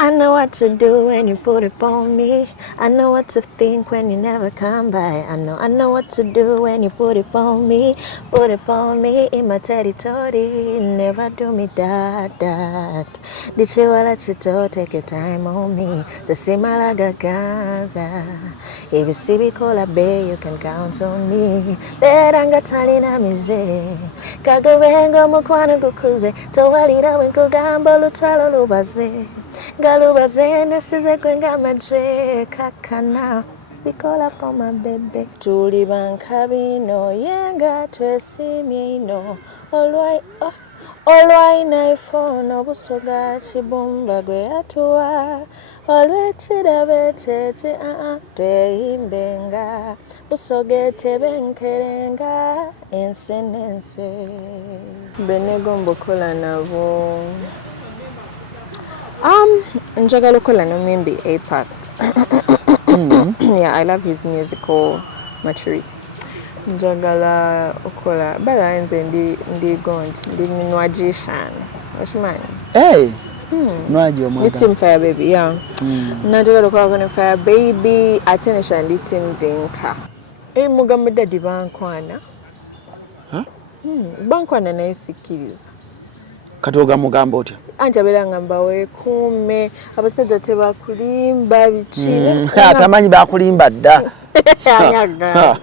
I know what to do when you put it on me. I know what to think when you never come by. I know what to do when you put it on me. Put it on me in my territory. Never do me that. Did you let you do? Take your time on me. So see my laga ganza. If you see me call a bay, you can count on me. Beranga talina mize. Kagawengo mukwana gukuze. Towalira wenko gamba lutalo lubaze. Galubaze nesize kwenga maje kakana. Bikola for my baby. Tuli bankabino yenga twesimino. Olwai na iphone obusoga chibumba gwe atuwa. Olwechida becheche tweimbenga. Busogete benkerenga ensenense. Benego mbokola nabo. Njagala okola no Mimbi A-Pass. Yeah, I love his musical maturity. Njagala okola bala nze ndi gond ndi minwajishan. Oshimani? Hey. Nwaji omwaga. Team Fire Baby, yeah. Njagala okola kone Fire Baby atenesha ndi Team Vinka. Mugambe dadi bankwana. Huh? Bankwana na isikiriza. Katoga mugambo otya? Anjabera ngamba wekume abasajja tebakulimba bichine. Tamanyi bakulimba dda. Anyaga.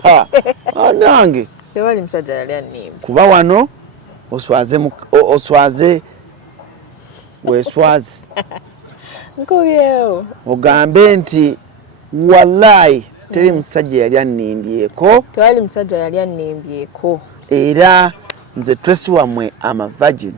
Nange. Tewali msajja yali animba. Kuba wano oswaze weswazi. Nkubyewo. Ogambe nti wallahi teri musajja yali animbyeko. Tewali msajja yali animbyeko. Era nze Tracy wamwe ama virgin.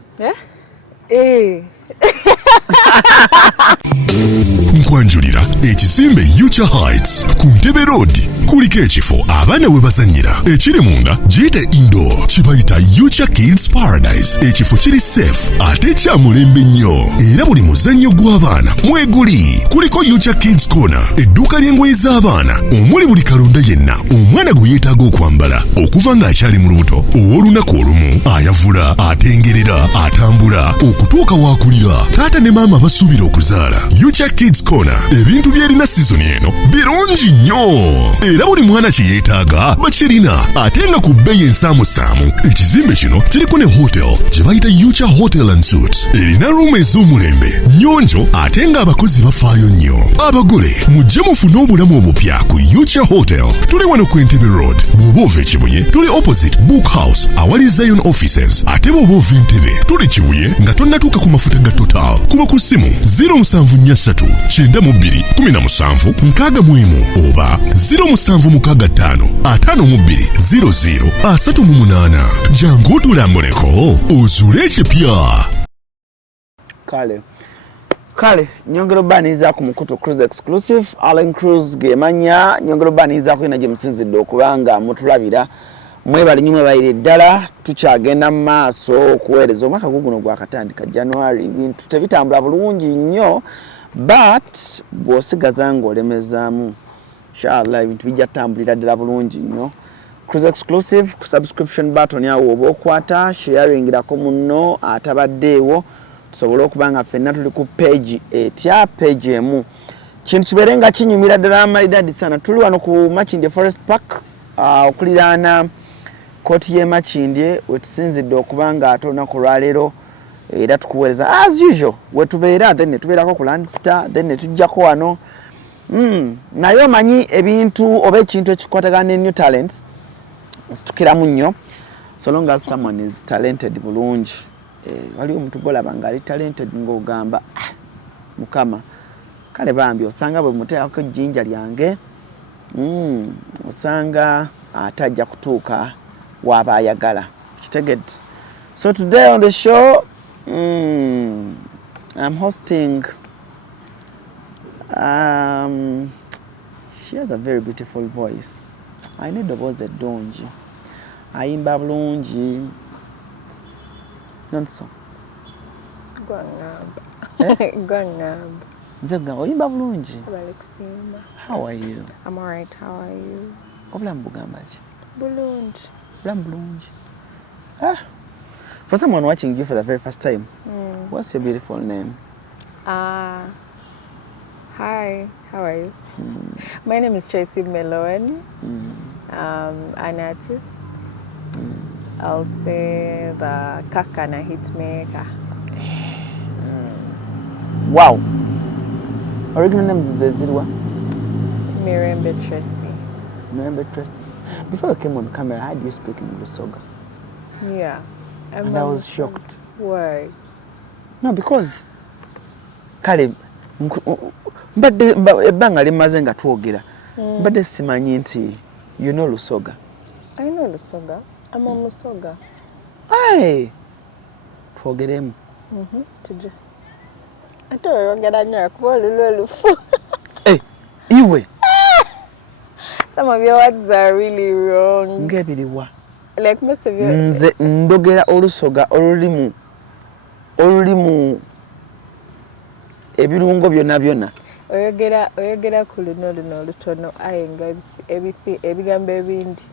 Nkwanjulira ekizimbe Future Heights ku Ntebe Road kuliko ekifo abaana we bazannyira ekiri munda giyite indoor kibayita Future Kids Paradise. Ekifo kiri safe ate kya mulembe nnyo era buli muzannyo gw'abaana mweguli. Kuliko Future Kids Corner, edduuka ly'engoye z'abaana omuli buli kalonda yenna omwana gwe yeetaaga okwambala okuva ng'akyali mu lubuto ow'olunaku olumu ayavula atengerera atambula okutuuka w'akulira taata ne maama basuubira okuzaala. Future Kids Corner ebintu by'erina sizoni eno birungi nnyo era buli mwana kye yeetaaga bakirina ate nga ku bbeeyi ensaamusaamu. Ekizimbe kino kiriko ne hotel gye bayita Future Hotel and Suites. Erina ruumu ez'omulembe nnyonjo ate ng'abakozi bafaayo nnyo. Abagole mujje mufune obulamu obupya ku Future Hotel. Tuli wano ku Entebbe Road. Bw'oba ova Kibuye tuli opposite Book House awali Zion Offices. Ate bw'oba ova Entebbe tuli Kibuye nga tonnatuuka ku mafuta ga Total. Kuba ku ssimu 0743 92 17 61 oba 0765 52 00 38. Jangu otulambuleko ozuule ekipya. Kale nyongero baniza ku Mukutu Cruise Exclusive Allen Cruise gemanya nyongero baniza ku ina gyemusinzidde okubanga mutulabira mwebali nyumwe bayire ddala tukyagenda mu maaso okuweereza omwaka guno gwakatandika January ebintu tebitambula bulungi nnyo but bw'osigaza ng'olemezaamu inshallah ebintu bijja tambulira ddala bulungi nnyo. Cruise Exclusive ku subscription button yawo oba okwata sharingirako munno atabaddeewo tusobole okubanga ffenna tuli ku page etya page emu kintu kibeere nga kinyumira ddala amalidadi sana. Tuli wano ku Makindye Forest Park okuliraana kooti y'e Makindye wetusinzidde okubanga ate olunaku lwaleero era tukuweereza as usual wetubeera then netubeerako ku Landstar then netujjako wano naye omanyi ebintu oba ekintu ekikwatagana ne new talents situkiramu nnyo so long as someone is talented bulungi. Waliwo omuntu golaba nga ali talented ng'ogamba mukama kale bambi osanga bwe muteekako ejjinja lyange osanga atajja kutuuka waba ayagala kitegedde. So today on the show I'm hosting she has a very beautiful voice. I need eddoboozi eddungi ayimba bulungi nonso Gwangamba. Nze nga oyimba bulungi. Abalexima. How are you? I'm alright, how are you? Obulamu bugamba ki? Bulungi. Obulamu bulungi. For someone watching you for the very first time, what's your beautiful name? Hi, how are you? My name is Tracy Melon. An artist. I'll say the Kakana hitmaker. Wow. Original name is Zezirwa. Mirembe Tracy. Remember Tracy? Before you came on camera, how do you speak in Lusoga? Yeah. And I was shocked. Why? No, because kale mbadde ebbanga limaze nga twogera mbadde simanyi nti you know Lusoga. I know Lusoga. I'm a Musoga. Hey, twogeremu. Tujje. Ate oyogera nnyo kuba olulwo olufu. Hey, iwe. Some of your words are really wrong. Ng'ebiriwa. Like most of your... Nze ndogera Olusoga olulimu ebirungo byonna. oyogera ku luno olutono aye nga ebigambo ebindi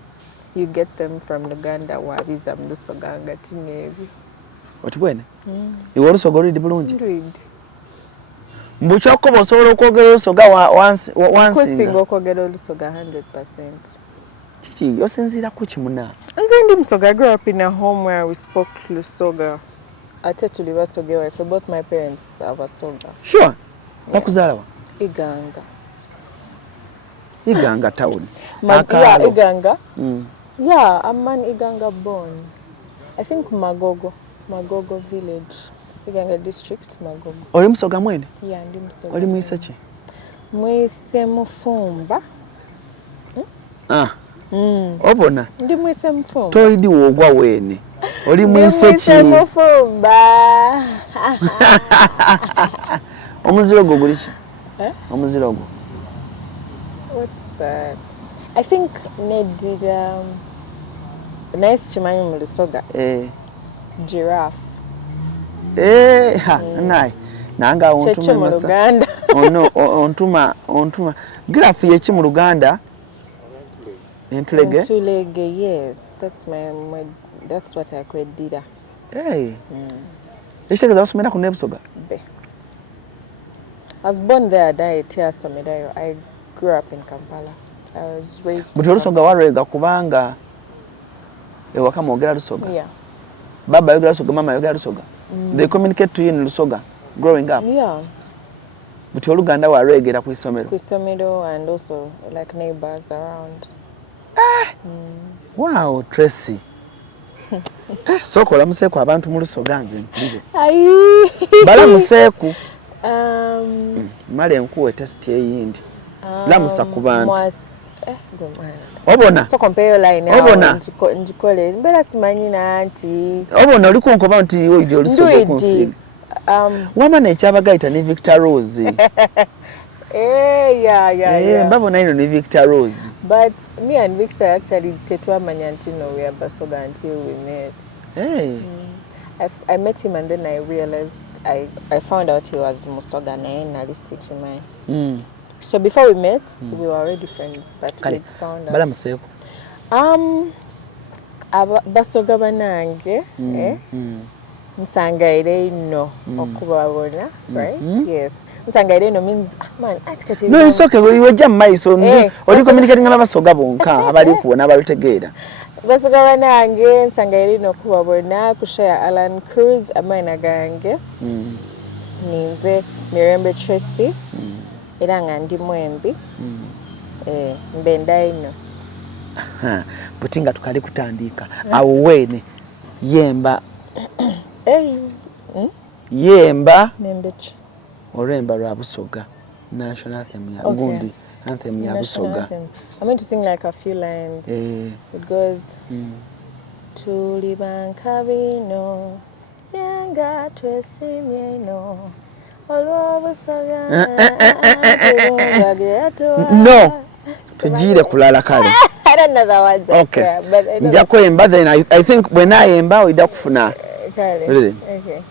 you get them from Luganda wabiza mu Lusoga nga tineebi. Otibwene? Iwe Olusoga olidi bulungi? Ndwidi. Mbu kyokkoba osobola okwogera Olusoga wansinga? Kusinga okwogera Olusoga 100%. Kiki osinziira ku kimuna? Nze ndi Musoga. I grew up in a home where we spoke Lusoga. Ate tuli Basoga waffe. Both my parents are Basoga. Sure. Bakuzaala wa? Iganga. Iganga town. Yeah, Iganga. Yeah, I'm an Iganga born. I think Magogo village. Iganga district, Magogo. Oli Musoga mwene? Yeah, ndi Musoga. Oli mwise ki? Mwise Mufumba. Obona? Ndi mwise Mufumba. Toyidi wogwa wene. Oli mwise ki? Ndi mwise Mufumba. Omuziro gwo guli ki? Omuziro gwo. What's that? I think Nedira nice chimanyi mu Lusoga. Giraffe. Naye nanga ontuma mu Luganda. ontuma giraffe yeki mu Luganda? Entulege? Entulege, yes. That's what I call Dida. Ekitegeeza wasomera ku Busoga? Be. I was born there, died here, Somedayo. I grew up in Kampala. I was raised. But Lusoga warega kubanga ewaka mwogera Lusoga? Yeah. Baba yogera Lusoga, mama yogera Lusoga? They communicate to you in Lusoga growing up? Yeah. But Oluganda waregera ku isomero? Ku isomero and also like neighbors around. Wow, Tracy. Soko la museku abantu mu Lusoga nze mpulire. Bala museku. Male nkuwe test eyindi. Lamusa ku bantu. Obona? So compare your line now. Obona? Njikole. Mbera simanyi na anti. Obona oli konkoba nti oyo Olusoga kunsi. Wamana ekyabagayita ne Victor Rose. Yeah. Mbabona ino ne Victor Rose. But me and Victor actually tetwamanya ntino we are Basoga until we met. I met him and then I realized I found out he was Musoga naye nali sikimanyi. So before we met, we were already friends, but we found out. Bala museku. Basoga banange, nsangaire ino okubabona, right? Yes. Nsangaire ino means man, atikati. No, it's okay. We were maiso. Oli communicating na Basoga bonka abali kubona abalutegeera. Basoga banange nsangaire ino okubabona kushare Alan Cruz amana gange. Ninze Mirembe Tracy. Era nga ndi mwembi. Mbenda ino. Butinga tukali kutandika. Awo wene yemba. Yemba. Nembechi. Oremba lwa Busoga. National anthem ya Gundi. Anthem ya Busoga. I'm going to sing like a few lines. It goes Tuli banka bino yenga twesimye ino olwo Busoga. No. Tujire kulala kale. I don't know the words. Okay. But I know. Njako yemba then I think when I yemba oida kufuna. Really? Okay.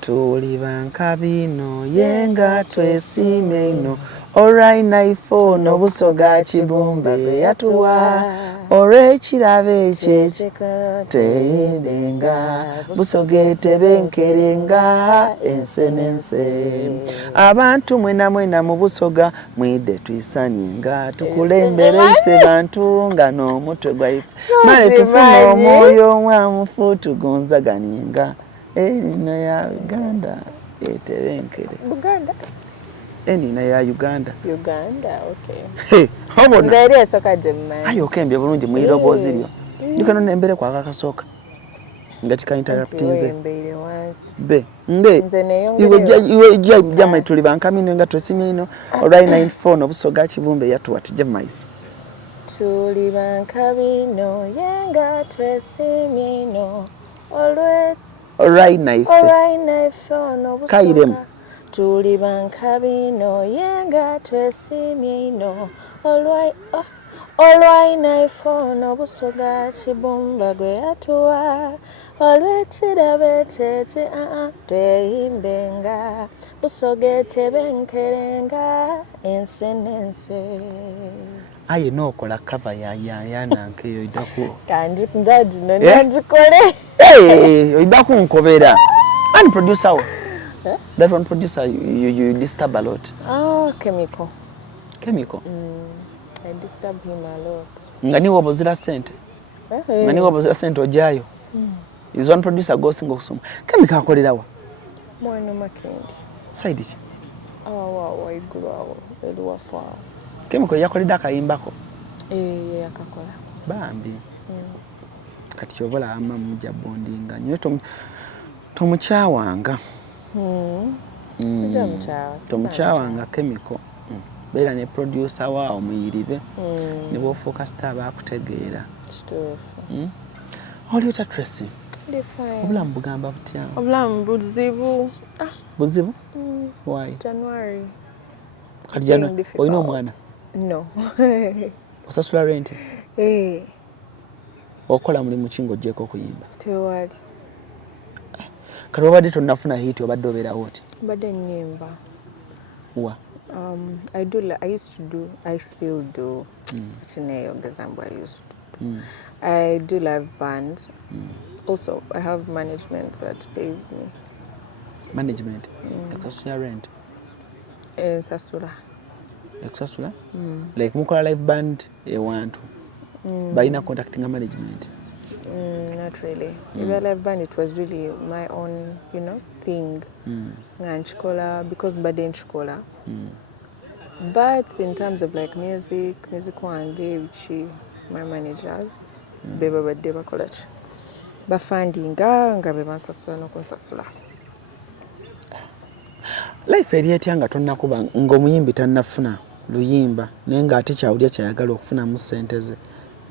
Tuli banka bino yenga twesimye ino Alright naifo no Busoga chibumba yatuwa olw'ekirabe ekyo teyendenga Busoga tebenkerenga ensenense abantu mwena mu Busoga mwidde twisanyenga tukulembere ise bantu nga n'omutwe gwaife male tufune omwoyo mwamufu tugonzaganinga enina ya Uganda etebenkere Buganda enina ya Uganda okay nzeri esoka jemman ayo kembye bulungi mwirobozi lyo ndikano nembere kwa kakasoka ngati ka interruptinze be nde iwe jama tuli bankamino nga tosimye ino olwai 94 no Busoga Kibumbe yatuwa tuje maisi tuli bankamino yenga tosimye ino olwai naife no Busoga kairem tuli bankabino yenga twesimye ino olwai naife no Busoga Kibumba gwe yatuwa olw'ekirabe kyeki tweyimbenga Busoga tebenkerenga ensenense aye nokola cover ya nankeyo idaku kandi ndaji nandikole idaku nkobera and producer that one producer you disturb a lot. Chemical. I disturb him a lot. Ngani wabozira sente. Ngani wabozira sente ojayo. Is one producer go singo kusoma. Chemical akolerawa. Mwana Makindi. Side ki? Wa igulawo eluwa fa. Chemical yakolida kayimbako. Akakola. Bambi. Kati chobola ama muja bondinga. Nyo tomuchawanga. Tomuchawanga Chemical. Bera ne producer wao muyiribe. Ne bo focus taba akutegeera. Kituufu. Oli uta Tracy. Fine. Obulamu bugamba butya? Obulamu buzibu. Buzibu? Why? January. Kati January. Oyina omwana? No. Osasula rent? Okola mulimu ki ng'oggyeko okuyimba? Tewali. Kati obadde tonnafuna hiti obadde obeerawo oti? Obadde nnyimba. Wa? I still do. I do live band. Also, I have management that pays me. Management? Ekusasula rent? Sasula. Ekusasula? Like mukola live band ewantu? Balina contacting a management? Not really. With live band, it was really my own, thing. And Chikola, because Baden Chikola. But in terms of like musical and which my managers, beba badeba college. Bafandinga nga bebansasula nokunsasula. Life eri etyanga tonnakuba ng'omuyimbi tannafuna luyimba naye ng'ate kyawulya kyayagala okufuna mu ssente ze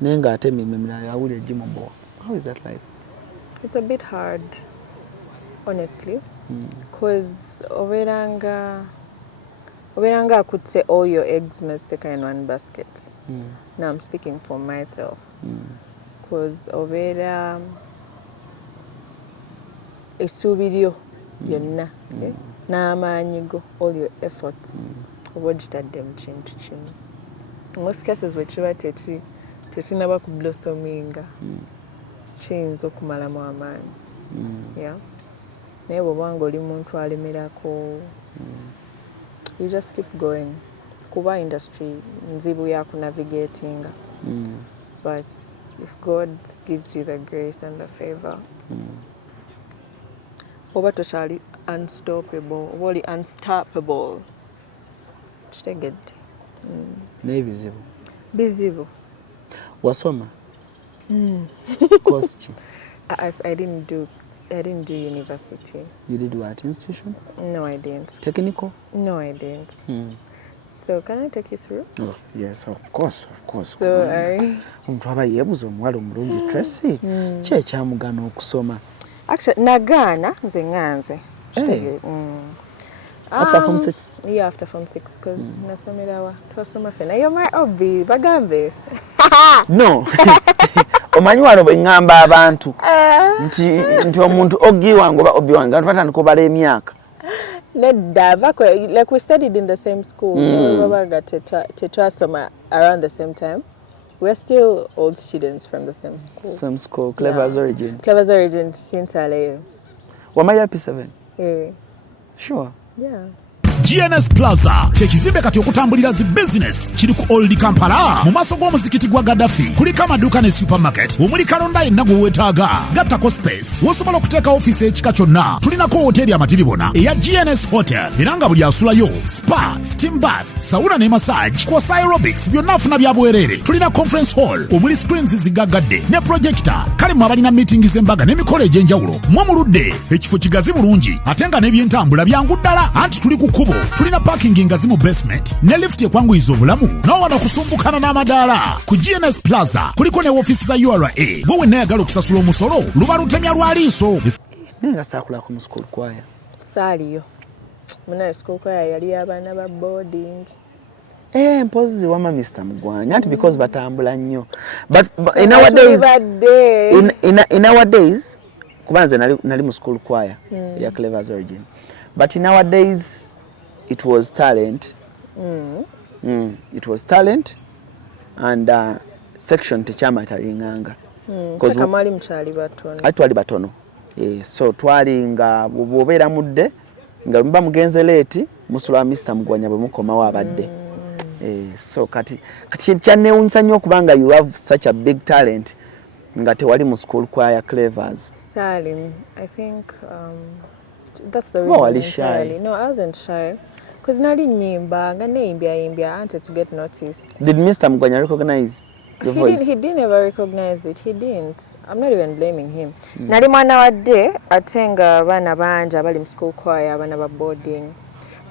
naye ng'ate emirimu emirala yawulya gimubowa. How is that life? It's a bit hard, honestly, because oberanga I could say all your eggs must take in one basket. Now I'm speaking for myself, because obera esubiryo yonna n'amaanyigo, all your efforts obagitadde mu kintu kimu. Most cases bwe kiba tekinaba ku blossominga kiyinza okumalamu amaanyi. Naye bw'oba ng'oli muntu alemerako, you just keep going. Kuba industry nzibu ya kunavigatinga. But if God gives you the grace and the favor, oba tokyali unstoppable, oba unstoppable. Kitegedde. Naye bizibu? Bizibu. Wasoma? Course ki? I didn't do university. You did what? Institution? No, I didn't. Technical? No, I didn't. So can I take you through? Oh, yes, of course. So omuntu aba yeebuza omuwala omulungi Tracy ki ekyamugana okusoma? Actually, nagaana nze nganze. After Form 6? Yeah, after Form 6, because nasomera wa twasoma fena. You're my hobby, bagambe. No. Omanyi wano bwe ngamba abantu nti omuntu oggi wange oba obbi wange batandika obala emyaka. Like we studied in the same school. Tetwasoma around the same time. we're still old students from the same school. Same school, Clever's Origin. Clever's Origin, Sintale. Wamaya P7? Yeah. Sure. Yeah. GNS Plaza kyekizimbe kati okutambulira zi business kiri ku Old Kampala mu maaso g'omuzikiti gwa Gaddafi kuliko amaduuka ne supermarket omuli kalonda yenna gwe weetaaga gattako space wosobola okuteeka ofiisi ekika kyonna tulinako hoteri amatiribona eya GNS Hotel era nga buli asulayo spa steam bath sauna ne massage kwosa aerobics byonna afuna bya bwereere tulina conference hall omuli screens zigaggadde ne projector kale mu abalina meeting z'embaga n'emikolo egy'enjawulo mwamuludde ekifo kigazi bulungi ate nga n'ebyentambula byangu ddala anti tuli ku kkubo tulina parking ngazi mu basement ne lift ekwanguyiza obulamu n'owano kusumbukana n'amadaala ku GNS Plaza kuliko ne ofiisi za URA gwe wenna yagala okusasula omusolo luba lutemya lwa liiso naye saakulako mu school choir saaliyo munaye school choir yali abaana ba boarding mpozi wama Mr. Mugwanya anti because batambula nnyo but in our days kubanze nali mu school choir ya Clever's Origin but in our days it was talent. It was talent and section tekyamataringanga. Tekamali mchali batono. Atwali batono. So twali nga bwobeera mudde nga mba mugenze late musula Mr. Mugwanya bwe mukoma wabadde. So kati kyanewunyisa nnyo kubanga you have such a big talent nga tewali mu school choir Clever's. Salim, I think that's the reason. Wali shy? No, I wasn't shy. Because nali nyimba, nga neimbia, I wanted to get noticed. Did Mr. Mugwanya recognize your voice? He didn't ever recognize it. He didn't. I'm not even blaming him. Nali mwana wadde atenga bana banja bali mu school choir bana ba boarding.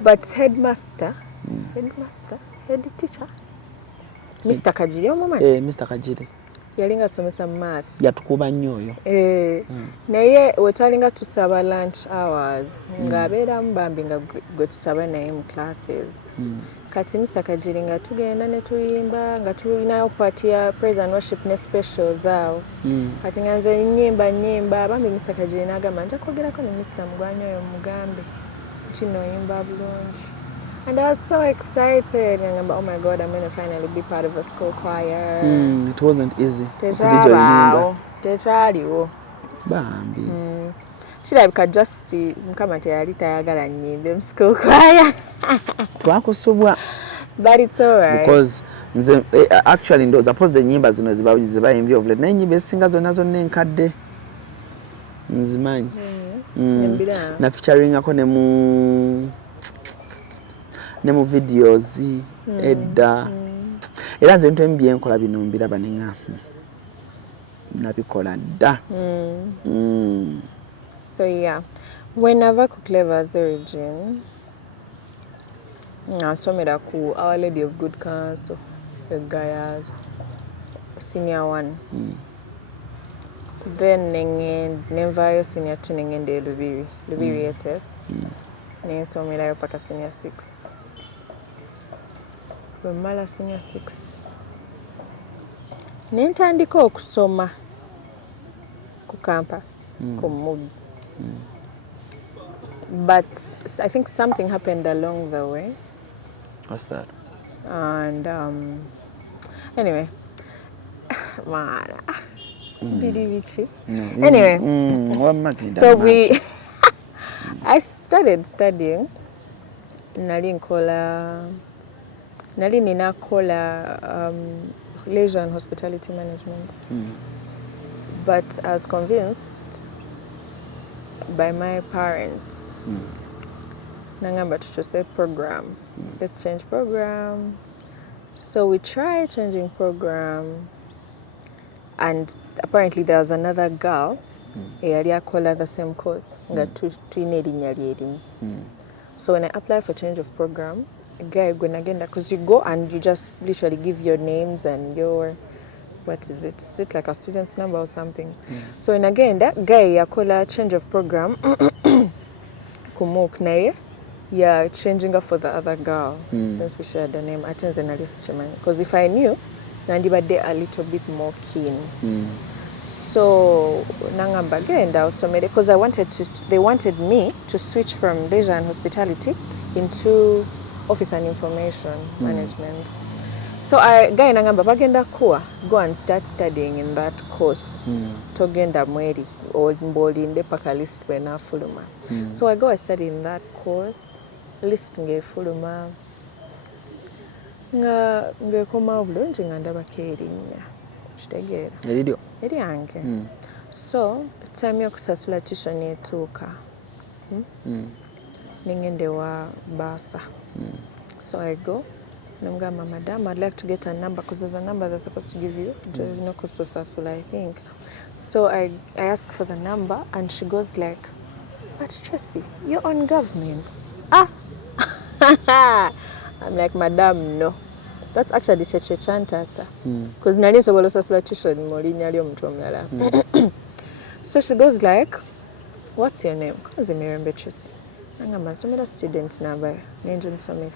But head teacher, Mr. Kajiri omumanyi? Mr. Kajiri. Yalinga tusomesa math. Yatukuba nnyo oyo. Naye wetalinga tusaba lunch hours ngabeera mbambi nga gwe tusaba naye mu classes. Kati Mr. Kajiri nga tugenda ne tuyimba nga tulinayo party ya praise and worship ne specials awo. Kati nga nze nyimba bambi Mr. Kajiri n'agamba nja kwogerako ne Mr. Mugwanya oyo mugambe kino yimba bulungi. And I was so excited. And oh my God, I'm going to finally be part of a school choir. It wasn't easy. Bambi. Should I be just mukama teyali tayagala nyimbe mu school choir? Twakusubwa. But it's all right. Because actually ndo zapoze nyimba zino ziba imbyo vile na nyimbe singa zona enkadde nzimanyi. Na featuring ako ne mu videos edda era nze ntwe mbye nkola bino mbiraba ninga nabikola dda. So yeah, whenever ku Clever's Origin nasomera ku Our Lady of Good Counsel Gayas senior 1 then nenvayo senior 2 nengende Lubiri SS nensomerayo paka senior 6. Mala senior 6 nentandika okusoma ku campus ku MUBS. But I think something happened along the way. What's that? And anyway anyway so I started studying nali ninakola leisure and hospitality management. But I was convinced by my parents nangamba tuchose program, let's change program. So we tried changing program, and apparently there was another girl eyali akola the same course nga tuine erinnya lyerimu. So when I applied for change of program, a guy gwenagenda, because you go and you just literally give your names and your what is it like a student's number or something. So when again that guy yakola change of program kumuk naye yeah, changing her for the other girl since we shared the name atenze na list chiman, because if I knew nandibadde a little bit more keen. So nangamba genda osomere, because they wanted me to switch from leisure and hospitality into office and information management. So I guy nangamba bagenda kuwa go and start studying in that course. Togenda mweri olinde paka list bena fuluma. So I go and study in that course. List nge fuluma. Nge koma bulungi nga ndabako erinnya. Kitegeera. Eridio. Eri yange. So time yokusasula tuition etuuka. Ningende wa basa. So I go. Namgamba, madam, I'd like to get a number because there's a number they're supposed to give you. No kusasula, I think. So I ask for the number and she goes like, but Tracy, you're on government. Ah! I'm like, madam, no. That's actually Cheche Chantasa. Because nali sobola sasula tuition molinya lyo mtu omulala. So she goes like, what's your name? Because Mirembe Tracy. Nangamba nsomera student number. Nenje nsomera.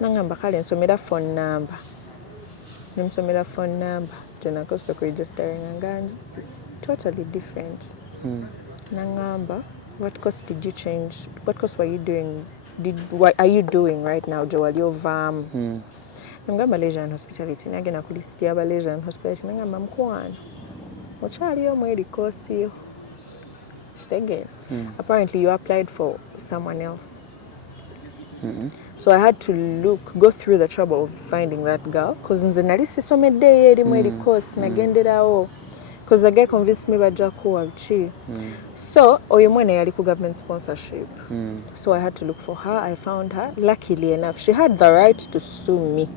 Nangamba kale nsomera phone number. Nimsomera phone number. Jona cost of registering and it's totally different. Nangamba, what course did you change? What course were you doing? What are you doing right now? Jowali vam. Nangamba leisure and hospitality. Nagena kulist ya leisure and hospitality. Nangamba mkwana. Ochali yo mweli course yo. Apparently you applied for someone else. So I had to go through the trouble of finding that girl because nze nali sisomedde eri mweli course nagenderawo because the guy convinced me bajja kuwa chi. So oyo mwene yali ku government sponsorship. So I had to look for her. I found her. Luckily enough, she had the right to sue me.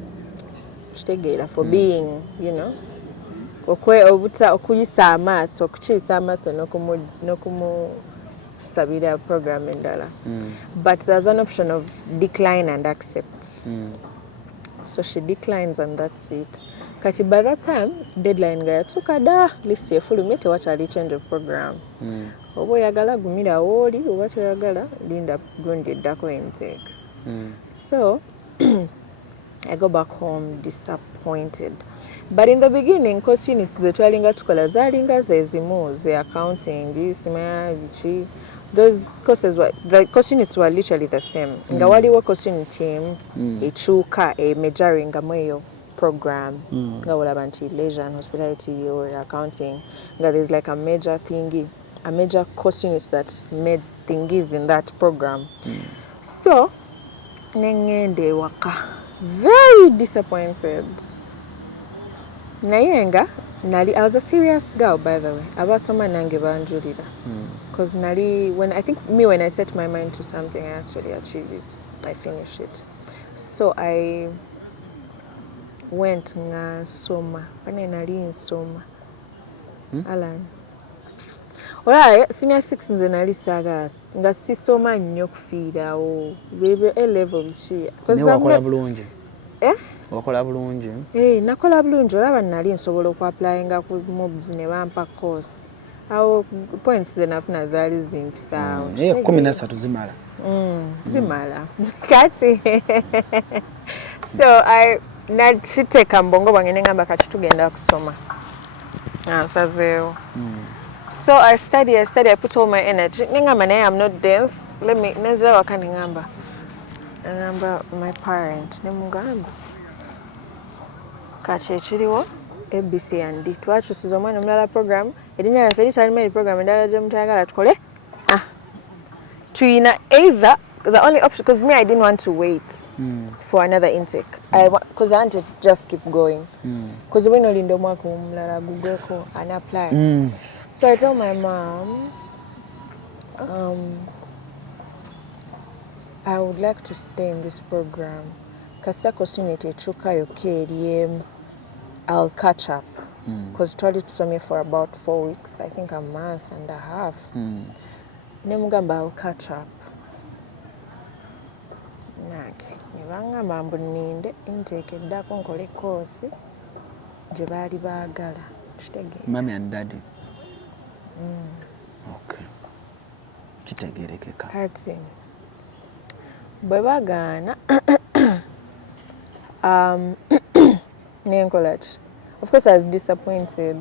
For being, you know, okuyisa amaso okukiisa amaso n'okumu sabira program endala. But there's an option of decline and accept. So she declines and that's it. Kati by that time, deadline nga yatuuka da list efulumye tewakyali change of program. Oba oyagala gumira woli, oba toyagala linda gundi eddako intake. So I go back home disappointed. But in the beginning, course units zetwalinga tukola zalinga zezimu, ze accounting, bichi. Those courses were, the course units were literally the same. Nga waliwo course unit team, echuka, majoring mweyo program. Nga olaba nti leisure and hospitality or accounting. Nga there's like a major thingy, a major course unit that made thingies in that program. So, nengende waka. Very disappointed. Nayenga, nali, I was a serious girl, by the way. Abasoma nange banjulira. Because nali, when I set my mind to something, I actually achieve it. I finish it. So I went nga soma. Pane nali nsoma. Alan. Alright, senior 6 nze nali saga nga sisoma nnyo kufiira o bebe A level bichi. Ne wakola bulungi. Wakola bulungi. Nakola bulungi olaba nali nsobola okwapplyinga ku mobs ne bampa course. Awo points ze nafuna zaali zimpisa. 13 zimala. Zimala. Kati. So I nachiteka mbongo bwange nengamba kati tugenda kusoma. Sazeewo. So I study, I put all my energy. Ningamba naye I'm not dense. Nezera wakani ngamba. Ngamba my parent. Nemugamba. Kache chiriwo. ABC and D. Twakyusiza omwana omulala program. Erinnya lyaffe likyalimu program endala gye mutayagala tukole. Tuyina either the only option, because me I didn't want to wait for another intake. Because I wanted to just keep going. Because we no lindo mwaka omulala gugweko and apply. So I told my mom, I would like to stay in this program. Kasita kosunite chuka yoke I'll catch up. Because it told to me for about 4 weeks, I think a month and a half. Nemugamba I'll catch up. Nake, nibanga mambu ninde intake eddako nkole course gye baali baagala. Mommy and daddy. Okay. Kitegerekeka. Kati bwe bagaana nenkola ki. Of course I was disappointed.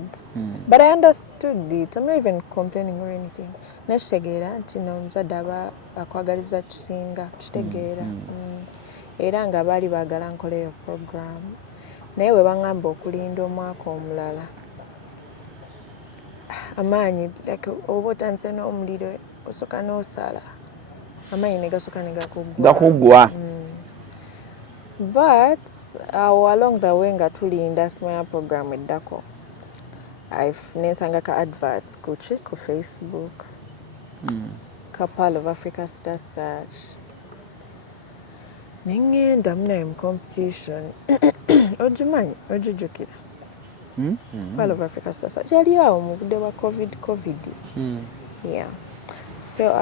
But I understood it. I'm not even complaining or anything. Nakitegeera nti n'omuzadde aba akwagaliza kisinga. Kitegeera. Era nga baali baagala nkoleyo program. naye we baŋŋamba okulinda omwaka omulala amaanyi like oba otandise n'omuliro osooka n'osala amaanyi ne gasooka ne gakuggwa. But along the way nga tulinda Smile program eddako nensanga ka adverts ku Facebook ka Pearl of Africa Star Search nengenda munaye mu competition ogimanyi ogijjukira Pearl of Africa Star Search yali awo mu budde bwa covid yeah so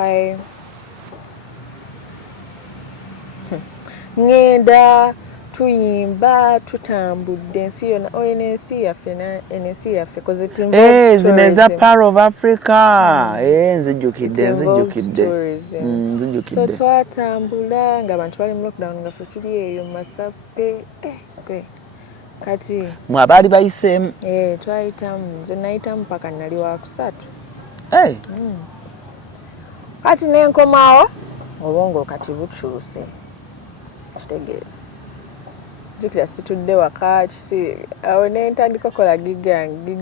ngenda tuyimba tutambudde ensi yonna ensi yaffe koze zineza Pearl of Africa nzijjukidde so twatambula nga abantu bali mu lockdown nga ffe tuli eyo Masape kati mwe abaali bayiseemu twayitamu nze nayitamu paka nali wakusatu kati nenkomawo obwongo kati bukyuse kitegeera jukira situdde waka awo nentandika kola gig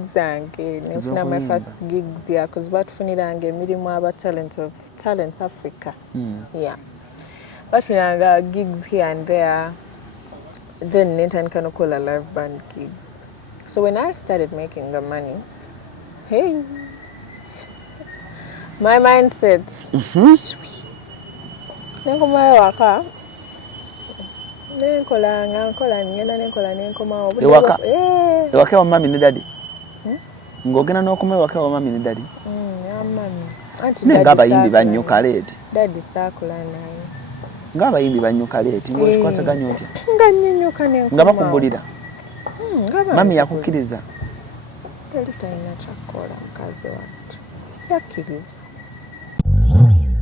zange nenfuna my first gigs yakoze batufuniranga emirimu aba Talent Africa yeah batufuniranga gigs here and there then nentandika nokola live band gigs so when I started making the money hey my mindset nenkomayo waka ngenda nenkola nenkomawo ewaka wa mami ne dadi ng'ogenda n'okoma ewaka wa mami ne dadi ng'abayimbi bannyuka leeti dadi saakula naye ng'abayimbi bannyuka leeti ng'okikwasaganya otya nga nnyinyuka nenkomawo nga bakugulira mami yakukkiriza teri talina kyakkola mukazi wattu yakkiriza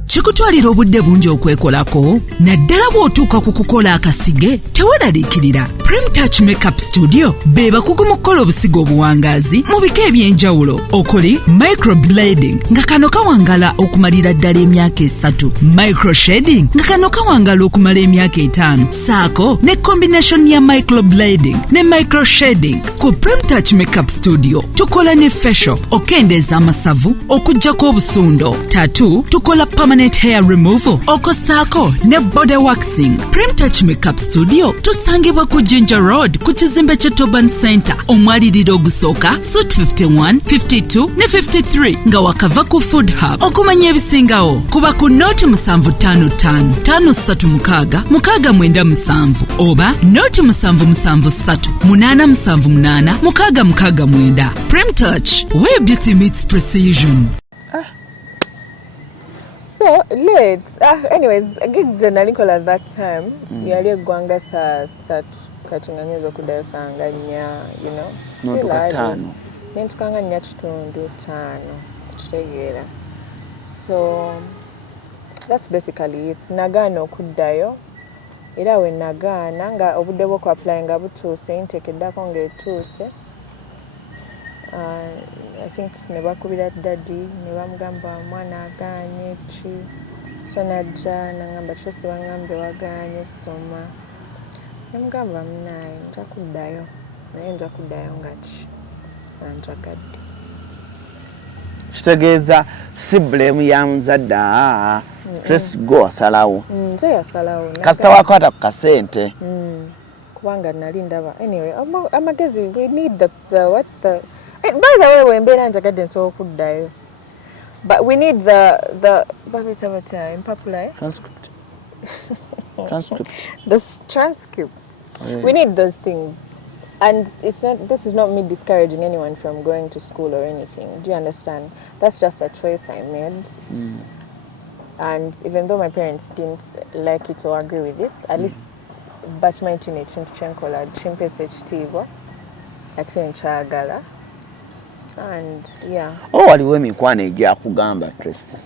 Kikutwalira obudde bungi okwekolako naddala bw'otuuka ku kukola akasige teweeraliikirira Prem Touch Makeup Studio be bakugu mu kukola obusigo obuwangaazi mu bika eby'enjawulo okuli microblading nga kano kawangala okumalira ddala emyaka 3 microshading nga kano kawangala okumala emyaka 5 saako ne combination ya microblading ne microshading ku Prem Touch Makeup Studio tukola ne facial okendeeza amasavu okuggyako obusundo tattoo tukola permanent hair removal okosaako ne body waxing. Prem Touch Makeup Studio tusangibwa ku Ginger Road ku kizimbe kye Toban Center omwaliriro ogusooka Suite 51, 52 ne 53 nga wakava ku Food Hub. Okumanya ebisingawo kuba ku noti 755 536 697 oba noti 773 878 669. Prem Touch, where beauty meets precision. So late. Anyways, a gig generally call at that time. Yali eggwanga saa 3 kati nga ngezo kudayo saa nga 4, you know. Still early. Nentukanga 4 kitundu 5 kitegeera. So that's basically it. Nagaana okuddayo. Era we nagaana nga obudde bwo ku apply nga butuuse intake eddako ng'etuuse. I think ne bakubira daddy ne bamugamba mwana agaanye ki so najja nangamba Tracy bangambe wagaanye soma nemugamba munaye nja kuddayo ngaki anjagadde kitegeeza si blame ya muzadde Tracy go asalawo nze yasalawo kasita wakwata ku kasente kubanga nali ndaba anyway amagezi we need the what's the by the way wembeera njagadde nsobola okuddayo but we need the babitabata in popular transcript the transcripts we need those things and this is not me discouraging anyone from going to school or anything, do you understand? That's just a choice I made and even though my parents didn't like it or agree with it, at least batch my teenage into chenkola chimpese ekitiibwa ate nkyagala. And yeah. Waliwo emikwano egyakugamba Tracy?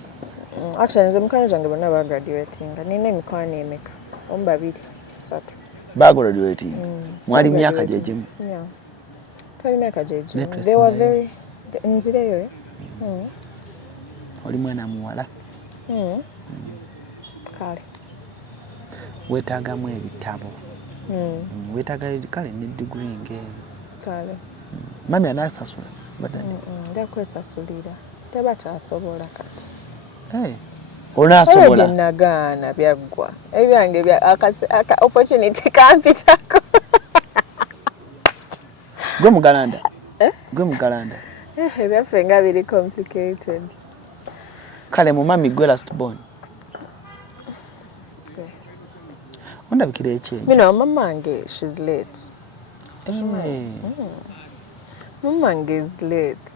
Actually nze mukwano gyange bonna bagraduating. Nina emikwano emeka? 2, 3. Bagraduating? Mwali myaka gye gimu? Yeah. Twali myaka gye gimu. They were very nzireyo. Oli mwana muwala? Kale. Weetaagamu ebitabo. Wetaaga kale ne degree ng'eyo. Kale. Mami anaasasula badde. Ndakwesasulira. Tebakyasobola kati. Onaasobola. Nagaana byaggwa. Ebyange bya opportunity kampitako. Gwe Mugalanda. Gwe Mugalanda. Ebyaffe nga biri complicated. Kale mu mami gwe last born. Ondabikira ekyenyi. Mina mamange she's late. Mamange is late.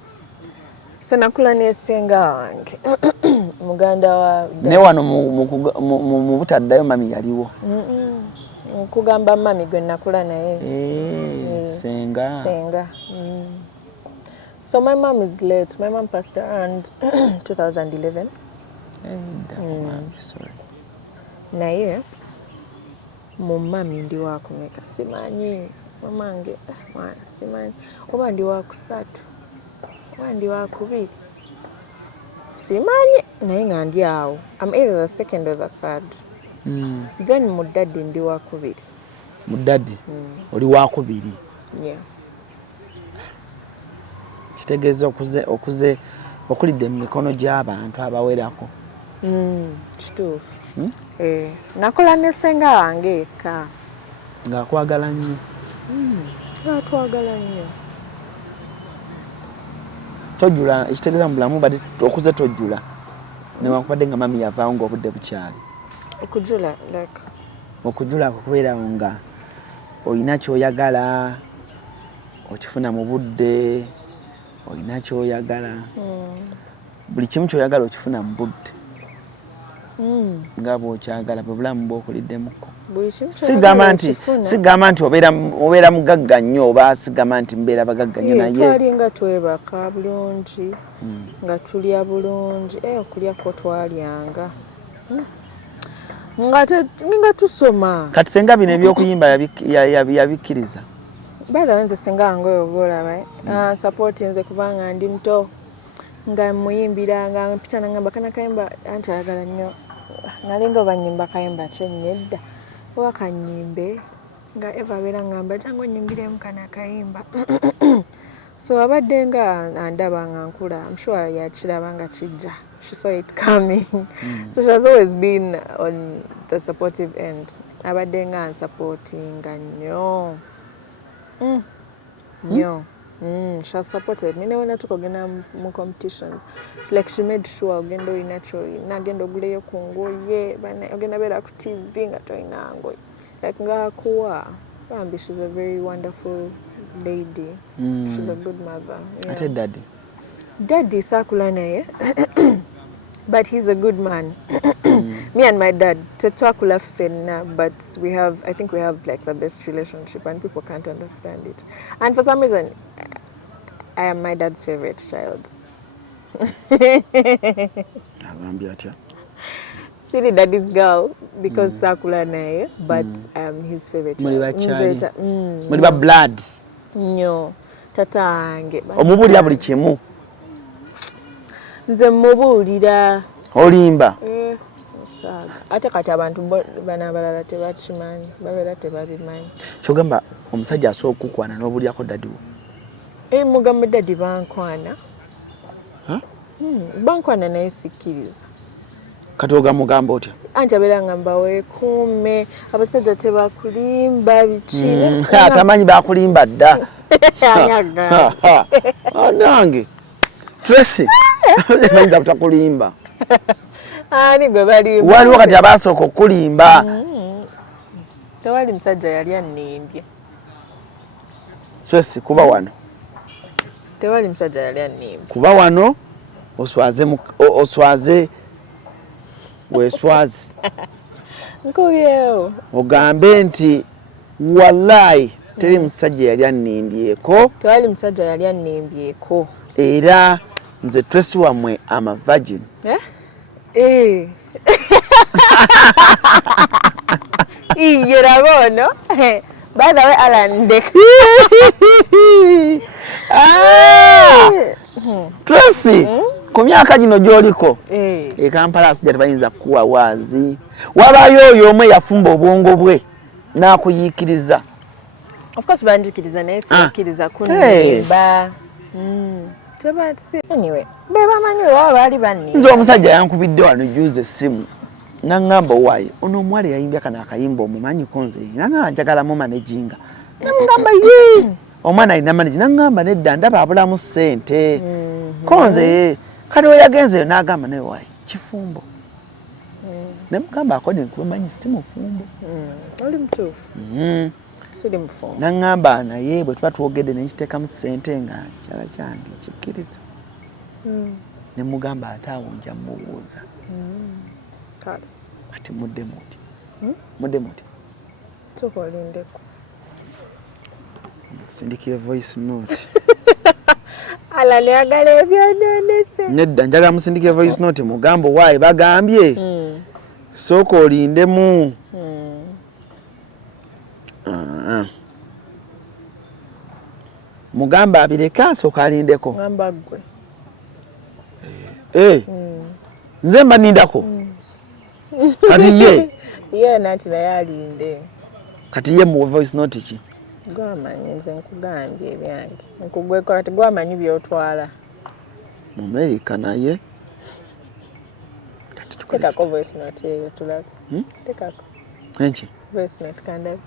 So nakula nesenga wange. Muganda wa ne wano mu butaddayo mami yaliwo. Kugamba mami gwe nakula naye. Senga. So my mom is late. My mom passed around 2011. Sorry. Naye mu mami ndi wakumeka simanyi mamange mwana simanyi oba ndi wakusatu oba ndi wakubiri simanyi naye nga ndi awo. I'm either the second or the third. Then mu daddy ndi wakubiri. Mu daddy oli wakubiri. Yeah. Kitegeeza okuze okulidde mu mikono gy'abantu abawerako. Kituufu. Nakola ne senga wange eka. Ng'akwagala nnyo. Twagala nnyo. Tojjula ekitegeeza mu bulamu badde okuze tojjula. Newankubadde nga mami yavaawo ng'obudde bukyali. Okujula like. Okujula kubeerawo nga olina ky'oyagala okifuna mu budde. Olina ky'oyagala. Buli kimu ky'oyagala okifuna mu budde. Nga bw'okyagala bwe bulamu bw'okuliddemuko. Sigamba nti obeera mugagga nnyo oba sigamba nti mbeera bagagga nnyo naye. Twali nga twebaka bulungi nga tulya bulungi okulya kwo twalyanga nga tusoma. Kati senga bino eby'okuyimba yabikkiriza. Bada wenze senga wange olaba support nze kubanga ndi muto nga muyimbira nga mpita nangamba kana kayimba anti ayagala nnyo nalinga banyimba kayimba kyennyedda oba kanyimbe nga Eva beera ngamba jangu nyimbiremu kana kayimba. So abadde nga andaba nga nkula I'm sure yakiraba nga kijja. She saw it coming. So she has always been on the supportive end. Abadde nga supporting nnyo. She has supported me. Never to go more competitions. Like she made sure ogendo inacho nagendo guleyo kungoye bana ogenda bera ku TV ngato inangoye. Like ngakuwa. Bambi she's a very wonderful lady. She's a good mother. Yeah. Ate daddy. Daddy sakula naye. But he's a good man. Me and my dad, tetwakula fena, but I think we have like the best relationship and people can't understand it. And for some reason, I am my dad's favorite child. Silly daddy's girl because sakula naye, but his favorite child. Muli ba blood. Nnyo. Tatange. Omubulira buli kimu. Nze mubulira. Olimba. Saga. Ate kati abantu bana abalala tebakimanyi, babeera tebabimanyi. Kyogamba omusajja asooka okukwana n'obulyako daddy wo. Mugamba daddy bankwana. Bankwana naye sikkiriza. Kati ogamugamba otya? Anti abeera ngamba weekuume, abasajja tebakulimba biki. Atamanyi bakulimba dda. Anyaga. Nange. Tracy. Nza butakulimba. Ani gwe balimba. Waliwo kati abasooka okulimba. Tewali musajja yali annimbye. Tracy kuba wano. Tewali musajja yali annimbye. Kuba wano oswaze weeswaze. Nkubyewo. Ogambe nti wallahi teri musajja yali annimbyeko. Tewali musajja yali annimbyeko. Era nze Tracy wamwe ama virgin. Iyera bono. By the way, Alan Dek. Tracy, ku myaka gino gy'oliko e Kampala asijja tebayinza kukuwa waazi. Wabaayo oyo omu yafumba obwongo bwe nakuyikiriza of course banjikiriza naye sikiriza kunimba anyway beba manyi wa bali banni nzo omusajja yankubidde wano juze essimu nangamba wayi ono omwali yayimbya kana akayimba omumanyi konze nanga njagala mu managing nangamba ye omwana alina managing nangamba nedda ndaba abulamu ssente konze kati we yagenzeyo n'agamba naye wayi kifumbo nemugamba according kumanyi si mufumbo oli mutuufu sidi mufumbo nangamba naye bwe tuba twogedde nekiteekamu ssente nga kikyala kyange kikkiriza nemugamba ate awo nja mubuuza ati mudde muti tukolindeko sindikire voice note ala lyagala ebyononese nedda njagala musindikire voice note mugambo waayi bagambye sooka olindemu mugamba abireka asooka alindeko ngamba gwe nze mba nindako kati ye nati naye alinde kati ye mu voice note ki gwamanyi nze nkugambye ebyange nkugweko kati gwamanyi byotwala mu America naye tekako voice note eyo tulako tekako enki voice note kandabi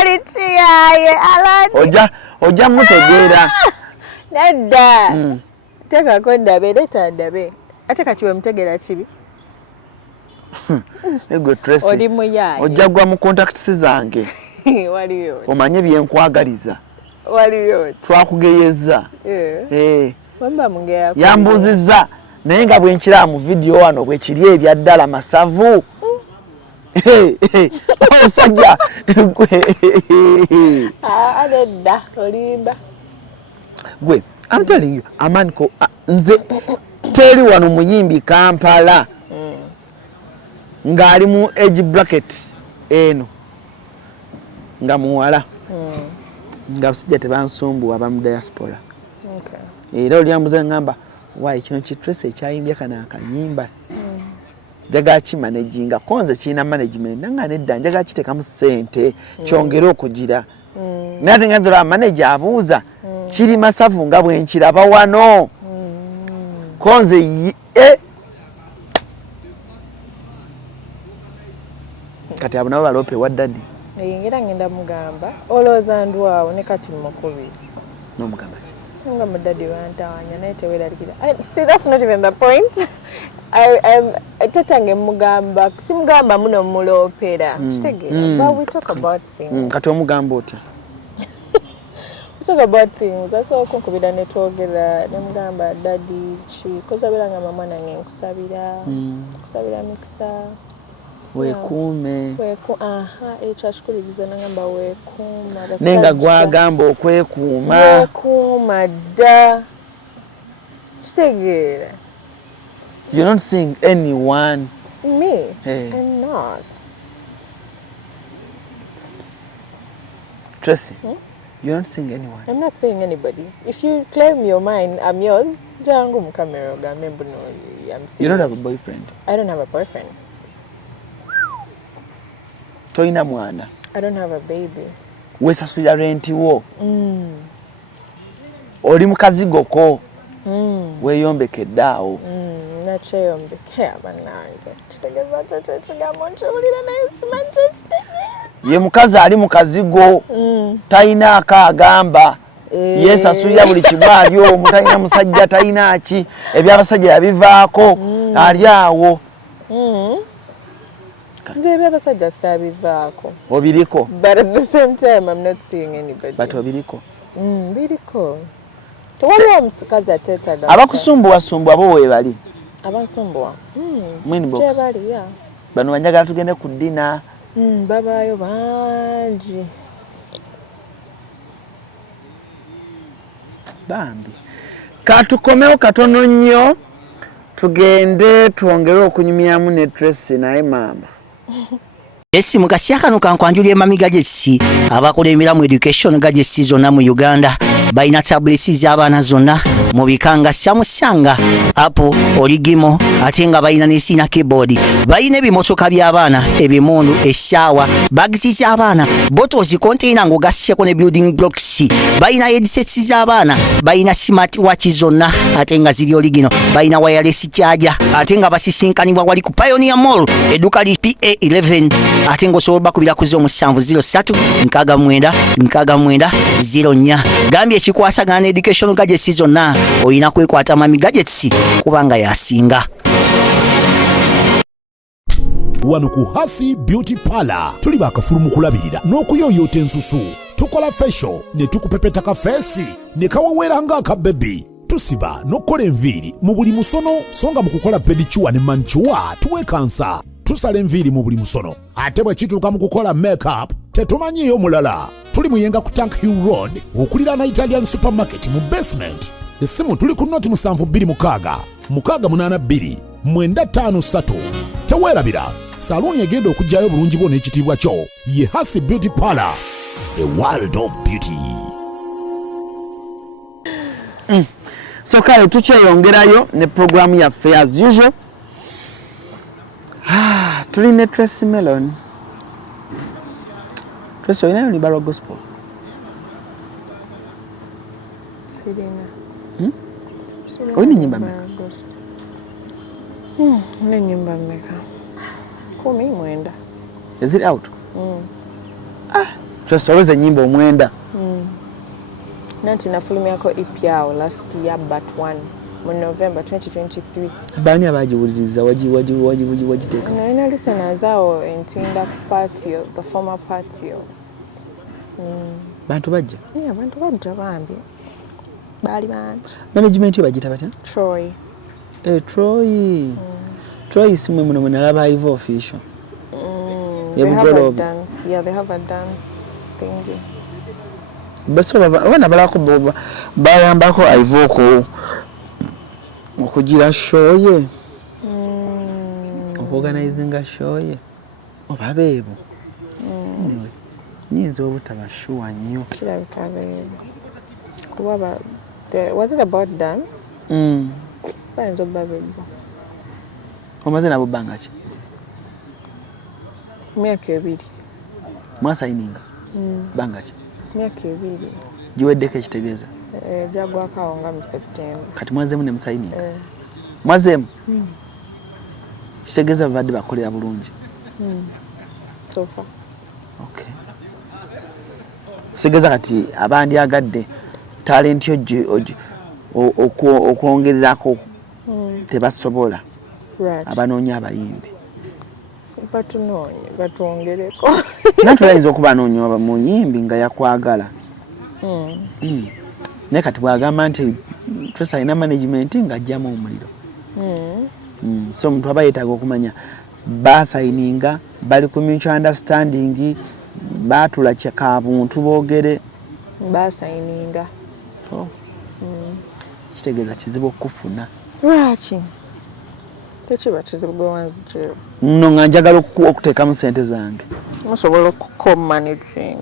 olitiyaye alani ojja mutegeera nedda tekako ndabe leta ndabe ate kati we mutegeera kibi ego Tracy oli muyaye ojja gwa mu contacts zange waliyo omanye byenkwagaliza waliyo twakugeyeza wamba mungeya yambuzizza naye nga bwenkira mu video wano bwekiri ebyaddala masavu omusajja nedda olimba gwe I'm telling you amaniko nze teri wano muyimbi Kampala ng'ali mu age bracket eno nga muwala nga abasajja tebansumbuwa abamu diaspora era olyambuza ngamba waayi kino kitrese ekyayimbya kana akanyimba njaga kimanaginga konze kirina management nanga nedda njaga kiteekamu ssente kyongere okugira naye ate nganze lwa manager abuuza kiri masavu nga bwenkiraba wano konze kati abo nabo balope waddadi ngira ngenda mugamba olooza ndwawo ne kati mukubi n'omugamba ki nga muddadi wantawanya naye teweralikira see that's not even the point I'm tatange mugamba simugamba muno mulopera kitegeera but we talk about things kati omugamba otya we talk about things asooka nkubira ne twogera ne mugamba daddy kozabera nga mama nange nkusabira mikisa wekuume ekyo akikuliriza nagamba wekuuma nenga gwagamba okwekuuma wekuuma dda kitegeera you're not seeing anyone me I'm not Tracy you're not seeing anyone I'm not seeing anybody if you claim you're mine I'm yours jangu mukamera ogambe mbuno you don't have a boyfriend I don't have a boyfriend toyina mwana I don't have a baby wesasulira renti wo oli mukazigoko weyombekedde awo nakyeyombekea bannange kitegeeza kyekyo ekigambo nkiwulira naye simanyi kyekitegeeza ye mukazi ali mu kazigo talina akagamba yesasulira buli kimu ali omwo talina musajja talina ki ebyabasajja yabivaako ali awo nze ebyabasajja saabivaako obiriko but at the same time I'm not seeing anybody but obiriko biriko tewali omukazi ateetaga abakusumbuwasumbuwa bo weebali abansumbuwa mwinbox kyebali ya bano banjagala tugende ku ddina babaayo bangi bambi katukomewo katono nnyo tugende twongere okunyumyamu ne Tracy naye maama Esi mukasya kano kankwanjulye mami Gadgets abakola emiramu education Gadgets zonna mu Uganda balina tablets z'abaana zonna mu bikanga Samsung, Apple, Origimo, ate nga balina ne sina keyboard. Balina ebimotoka by'abaana, ebimundu, essaawa, bags z'abaana, bottles, container ng'ogasseko ne building blocks. Balina headsets z'abaana, balina smart watch zonna ate nga ziri original, balina wireless charger, ate nga basisinkanibwa wali ku Pioneer Mall, edduka li PA11, ate ng'osobola bakubira ku 0703-69-69-04. Gambye ekikwasagana ne educational gadgets zonna olina kwekwata Mami Gadgets kubanga yasinga. Wano ku Hasi Beauty Parlor tuli bakafulu mu kulabirira n'okuyoyota ensusu. Tukola facial ne tukupepeta ka face ne kawewera nga aka baby. Tusiba n'okola enviiri mu buli musono, songa mu kukola pedicure ne manicure tuwekansa. Tusala enviiri mu buli musono. Ate bwe kituuka mu kukola makeup tetumanyiyo mulala. Tuli muyenga ku Tank Hill Road okulira na Italian Supermarket mu basement. Essimu tuli ku noti 72 682 953. Teweerabira, saluni egenda okujjayo bulungi bwo n'ekitiibwa kyo ye Hasi Beauty Parlor, a world of beauty. So kale tukyeyongerayo ne programu yaffe as usual. Tuli ne Tracy Melon. Tracy, oyinayo ni Barrow Gospel? Sirina. Oyina nyimba mmeka? Ne nyimba mmeka? 19. Is it out? Tracy, always nyimba omwenda. Nanti nafulumyako EP yawo last year but one mu November 2023. Bani abagiwuliriza wagiteeka? No, ina listeners awo entinda patio, the former patio. Bantu bajja? Yeah, bantu bajja bambi. Bali bantu. Management yo bagita batya? Troy. Troy. Troy simwe muno nalaba Ivo official. They have a dance. Yeah, they have a dance thingy. Baso bana balako bayambako Ivo ko okugira show ye. Organizing a show ye. Obabeebo. Anyway, nyinza obutaba sure nnyo. Kirabika beebo. Kuba was it about dance? Bayinza obabeebo. Omaze nabo bbanga ki? Myaka 2. Mwasayininga? Bbanga ki? Myaka 2. Giweddeko ekitegeeza? Byagwako awo nga mu September. Kati mwazeemu ne musayininga? Mwazeemu? Kitegeeza babadde bakolera bulungi? So far. Okay. Kitegeeza kati abandyagadde talenti yo okwongererako tebasobola. Right. Abanoonya abayimbi. Batunonye, batwongereko. Natulaiza okubanoonya muyimbi nga yakwagala. Naye kati bwagamba nti Tracy alina management nga ajjamu omuliro. So omuntu aba yeetaaga okumanya basayininga, bali ku mutual understanding, baatula kyekabuntu boogere. Basayininga. Kitegeeza kizibu okufuna. Lwaki? Tekiba kizibu gwe wanzijira. Nno nga njagala okuteekamu ssente zange. Musobola okumanaging.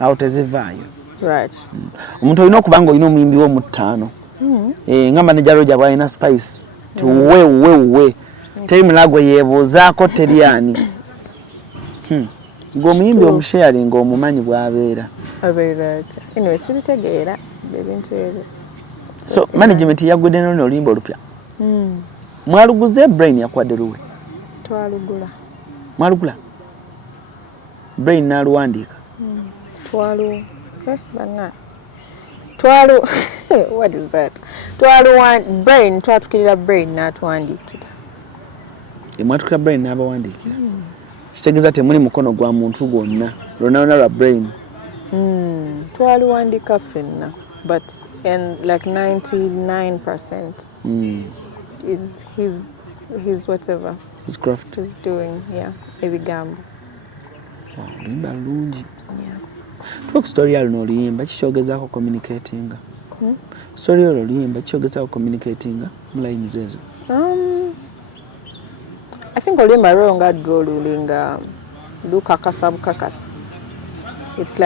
Awo tezivaayo. Right. Omuntu olina okuba nga olina omuyimbi wo mu 5. Nga manager Roger bwalina Spice. Tuwe. Teri mulagwe yeebuuzaako teriyani. Ng'omuyimbi omusharing omumanyi bw'abeera. Abeera atya. Anyway, sibitegeera ebintu ebyo. So management yaggudde n'oluyimba olupya. Mwaluguze Brain yakwadde luwe? Twalugula. Mwalugula? Brain n'aluwandiika? What is that? Brain, twatukirira Brain n'atuwandiikira. Mwatukira Brain n'abawandiikira? Kitegeeza temuli mukono gwa muntu gwonna. Lwonna lwa Brain. Twaluwandiika ffenna. But like 99% is his whatever. His craft. He's doing, yeah. Ebigambo. Wow, limba lungi. Yeah. Talk story yaluno oluyimba kikyogezaako communicating. Story yaluno oluyimba kikyogezaako communicating mu lines ezo. I think oluyimba lwo nga ddwo olulinga lukakasa bukakasa. It's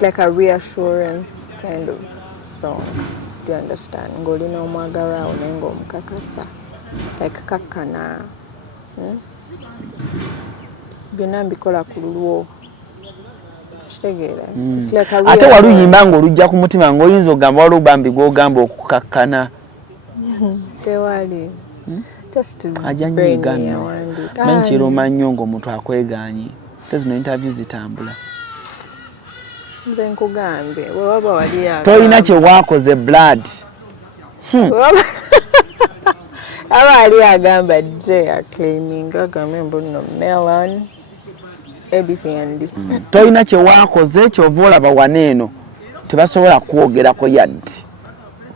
like a reassurance kind of song. Do you understand? Ngolina omwagala onengo omukakasa. Like kakana. Byonna mbikola ku lulwo. Kitegeera. It's like a ate waluyimba ng'olujja ku mutima ng'oyinza ogamba waliwo bambi gw'ogamba okukakkana. Tewali. Just ajja nnyiga nno menkiruma nnyo ng'omuntu akweganye te zino interview zitambula. Nze nkugambye bwe waba wali tolina kye waakoze blood. aba ali agamba je aclaiming agamba mbuno melon ABCD. Tolina kye waakoze kyova olaba waneeno tebasobola kwogerako yadde.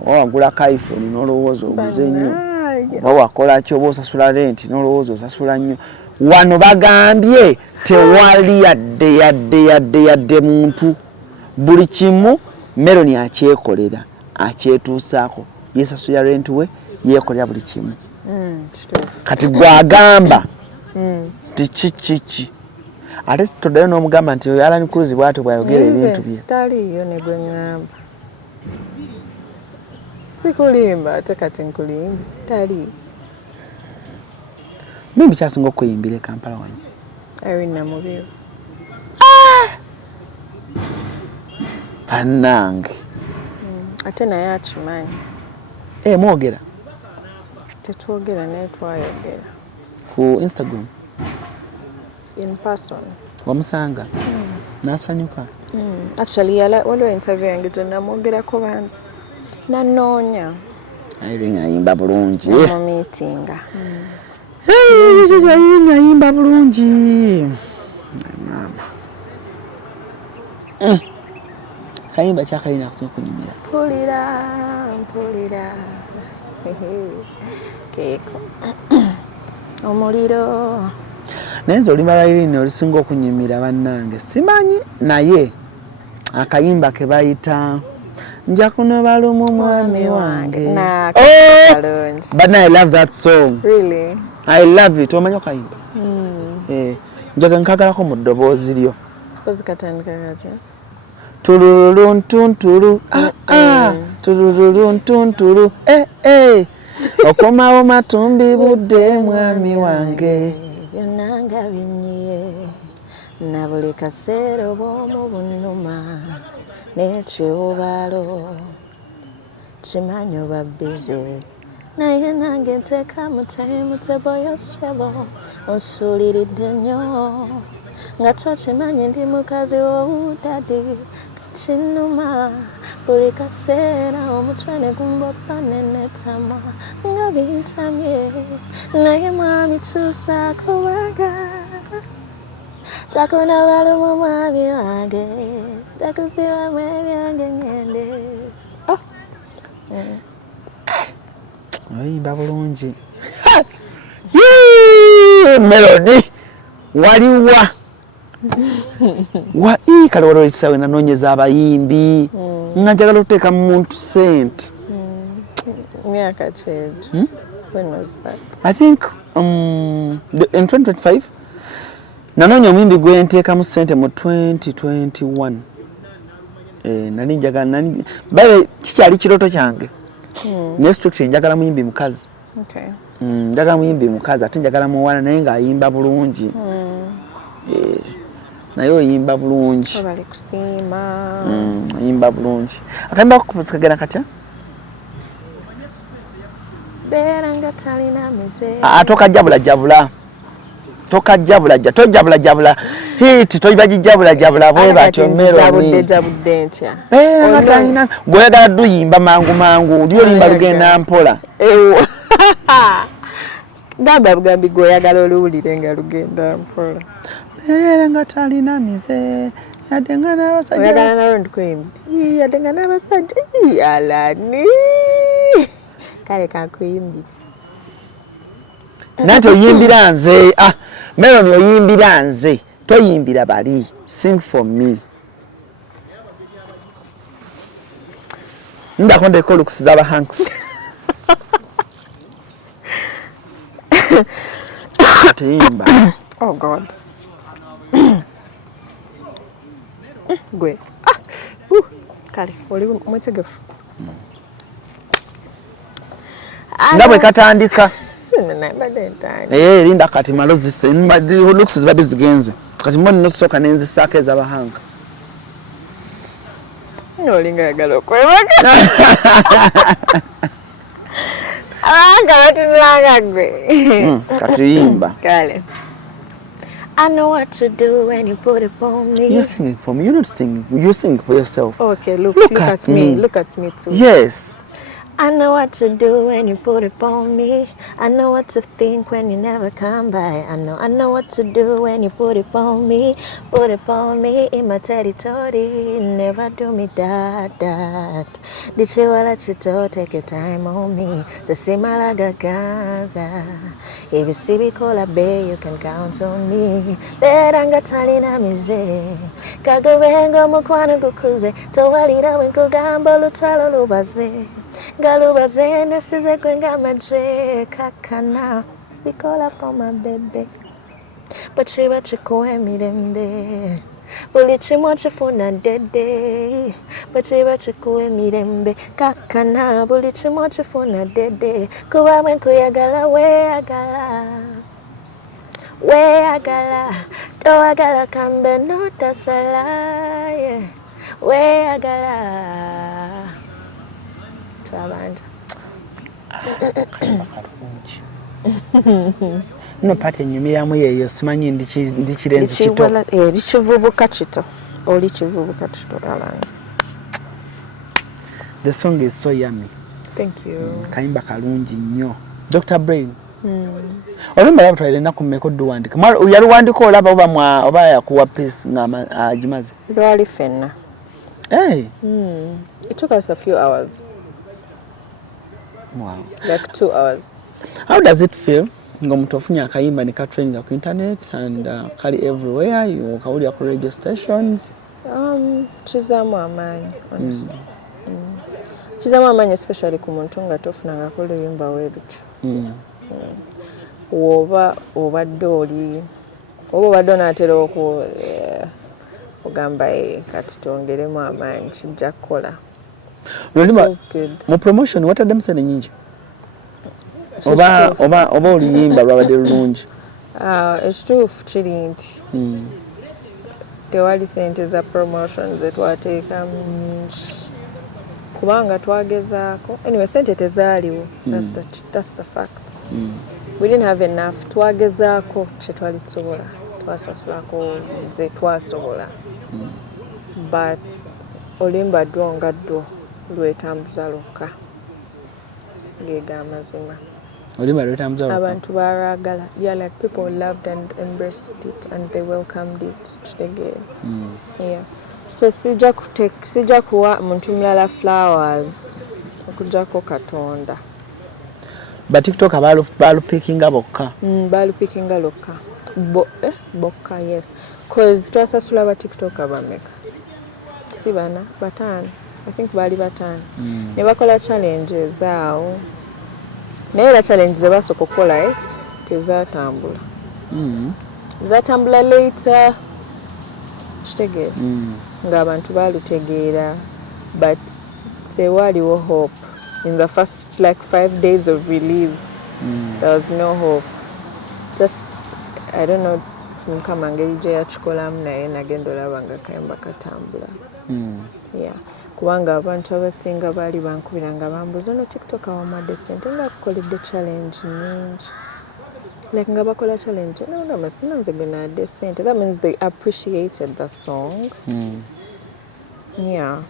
Wagula ka iPhone n'olowooza oguze nnyo. Oba wakola ki oba osasula renti n'olowooza osasula nnyo. Wano bagambye tewali yadde muntu. Buli kimu Meloni akyekolera akyetuusaako yeesasula renti we yeekolera buli kimu. Kati gwagamba tikiki ate toddayo n'omugamba nti oyo Alan Cruz bw'atyo bw'ayogera ebintu bye. Taliyo ne gwe ŋŋamba. Sikulimba ate kati nkulimbe tali. Mimi kyasinga okuyimbira e Kampala wano. Irene Namubiro. Bannange. Ate naye akimanyi. Mwogera? Tetwogera naye twayogera. Ku Instagram? In person. Wamusanga? N'asanyuka? Actually waliwo interview yange gye namwogerako bantu. Nanoonya. Irene ayimba bulungi. Meetinga. Irene ayimba bulungi. Mama. Kayimba kyakalina akusobola okunyumira. Mpulira. Keeko. Omuliro. Naye nze olima lwa Irene olusinga okunyumira bannange simanyi naye akayimba ke bayita nja kunobala omwami wange. But I love that song. Really? I love it. Omanyi okayimba? Njaga nkagalako mu ddoboozi lyo. Suppose katandika katya? Tururuntunturu tururuntunturu okomawo matumbi budde mwami wange. Byonna nga binyiye na buli kaseera obw'omu bunnuma n'ekiwubalo kimanyi oba bize naye nange nteeka mutebo yosebo onsuuliridde nnyo nga tokimanyi ndi mukazi w'obudadi kinuma buli kaseera omutwe ne gumboppa nenetama nga bintamye naye mwami tuusa kubaga takunobala omwami wange takusibamu ebyange ngende. Oyimba bulungi. Melody waliwa kale waliwo ekisawe nanoonyeza abayimbi nga njagala okuteeka mu muntu sente. Myaka ki? When was that? I think in 2025 nanoonya omuyimbi gwe nteekamu sente mu 2021. Nali njagala babe kikyali kirooto kyange. Naye structure njagala muyimbi mukazi. Okay. Njagala muyimbi mukazi ate njagala muwala naye ng'ayimba bulungi. Naye oyimba bulungi. Bali kusiima. Ayimba bulungi. Akayimba kokupuzika gana katya? Beera nga talina mize. Tokajabula. Tojabula. Hiti tojibagijabula bwe batyo Melody. Jabudde ntya. Nga talina. Gweyagala duyimba mangu. Lyolimba lugenda mpola. Gamba bugambi gweyagala oluwulire nga lugenda mpola. Beera nga talina mize. Yadde nga n'abasajja. Oyagala nalwo ndikuyimbire. Yadde nga n'abasajja. Alani. Kale kakuyimbire. Nati oyimbira nze. Melody oyimbira nze. Toyimbira bali. Sing for me. Ndako ndeko olukusiza aba Hanks. Teyimba. Oh God. Gwe. Kale, oli mwetegefu. Ndabwe katandika. Linda kati malozi looks zibadde zigenze. Kati mbona nosoka nenzisaka ezabahanga. Olinga yagala okwebaka. Abanga batulanga gwe. Katuyimba. Kale. I know what to do when you put it on me. You're singing for me. You're not singing. You sing for yourself. Okay, look at me. Look at me too. Yes. I know what to do when you put it on me. I know what to think when you never come by. I know what to do when you put it on me. Put it on me in my territory. Never do me that. Did you let you take your time on me? So see my laga Gaza. If you see me call a bay, you can count on me. Beranga talina mize. Kagawengo mukwana gukuze. Towalira wenko gamba lutalo lubaze. Galubaze nesize kwenga maje kakana. We call her for my baby. But she chikuwe mirembe. Buli chimwa chifuna dede. But she chikuwe mirembe. Kakana buli chimwa chifuna dede. Kuwa wenku yagala we agala. Do agala kambe no tasala. Yeah. We agala. Chabanja. No pate nyumiramu yeyo simanyi ndikirenzi kito. Likivubuka kito. Oli kivubuka kito alanga. The song is so yummy. Thank you. Kayimba kalungi nnyo. Dr. Brain. Olimba yabutwalire naku mmeko duwandika. Yali wandika olaba oba yakuwa piece ngama agimaze. Lwali fenna. Hey. It took us a few hours. Wow. Like 2 hours. How does it feel? Ngomuntu ofunya akayimba ne ka trending ku internet and kali everywhere, you kawulira ku radio stations. Kizamu amaanyi, honestly. Kizamu amaanyi especially ku muntu nga tofunanga ko luyimba werutu. Oba obadde oli onaatera ogamba kati twongeremu amaanyi kijja kukola. Mu promotion watadde musene nyingi. Oba oluyimba lwabadde lulungi. Ekituufu kiri nti tewali sente za promotion zetwateekamu nyingi kubanga twagezaako. Anyway, sente tezaaliwo. That's the fact. We didn't have enough. Twagezaako kye twali tusobola. Twasasulako ze twasobola. But oluyimba ddwo nga ddwo lwetambuza lukka. Geega amazima. Oluyimba lwetambuza lukka. Abantu baagala. Yeah, like people loved and embraced it and they welcomed it. Kitegeera. Yeah. So sijja kuwa muntu mulala flowers okujjako Katonda. But TikTok balupickinga bokka. Balupickinga lokka. Bokka, yes. Because twasasula ba TikTok abameka. Si bana, batano. I think bali batano. Ne bakola challenges awo. Naye era challenges basoko kola tezatambula. Zatambula later. Kitegeera. Ng'abantu balutegeera, but tewaliwo hope. In the first 5 days of release, there was no hope. Just, I don't know, Mukama ngeri gye yakikolamu naye nagenda olaba nga kayimba katambula. Yeah. Kubanga abantu abasinga baali bankubiranga bambuza no TikTok awamadde sente nga kukoledde challenge nyingi. Like nga bakola challenge, nagamba sinanze gwe nadde sente. That means they appreciated the song. Yeah.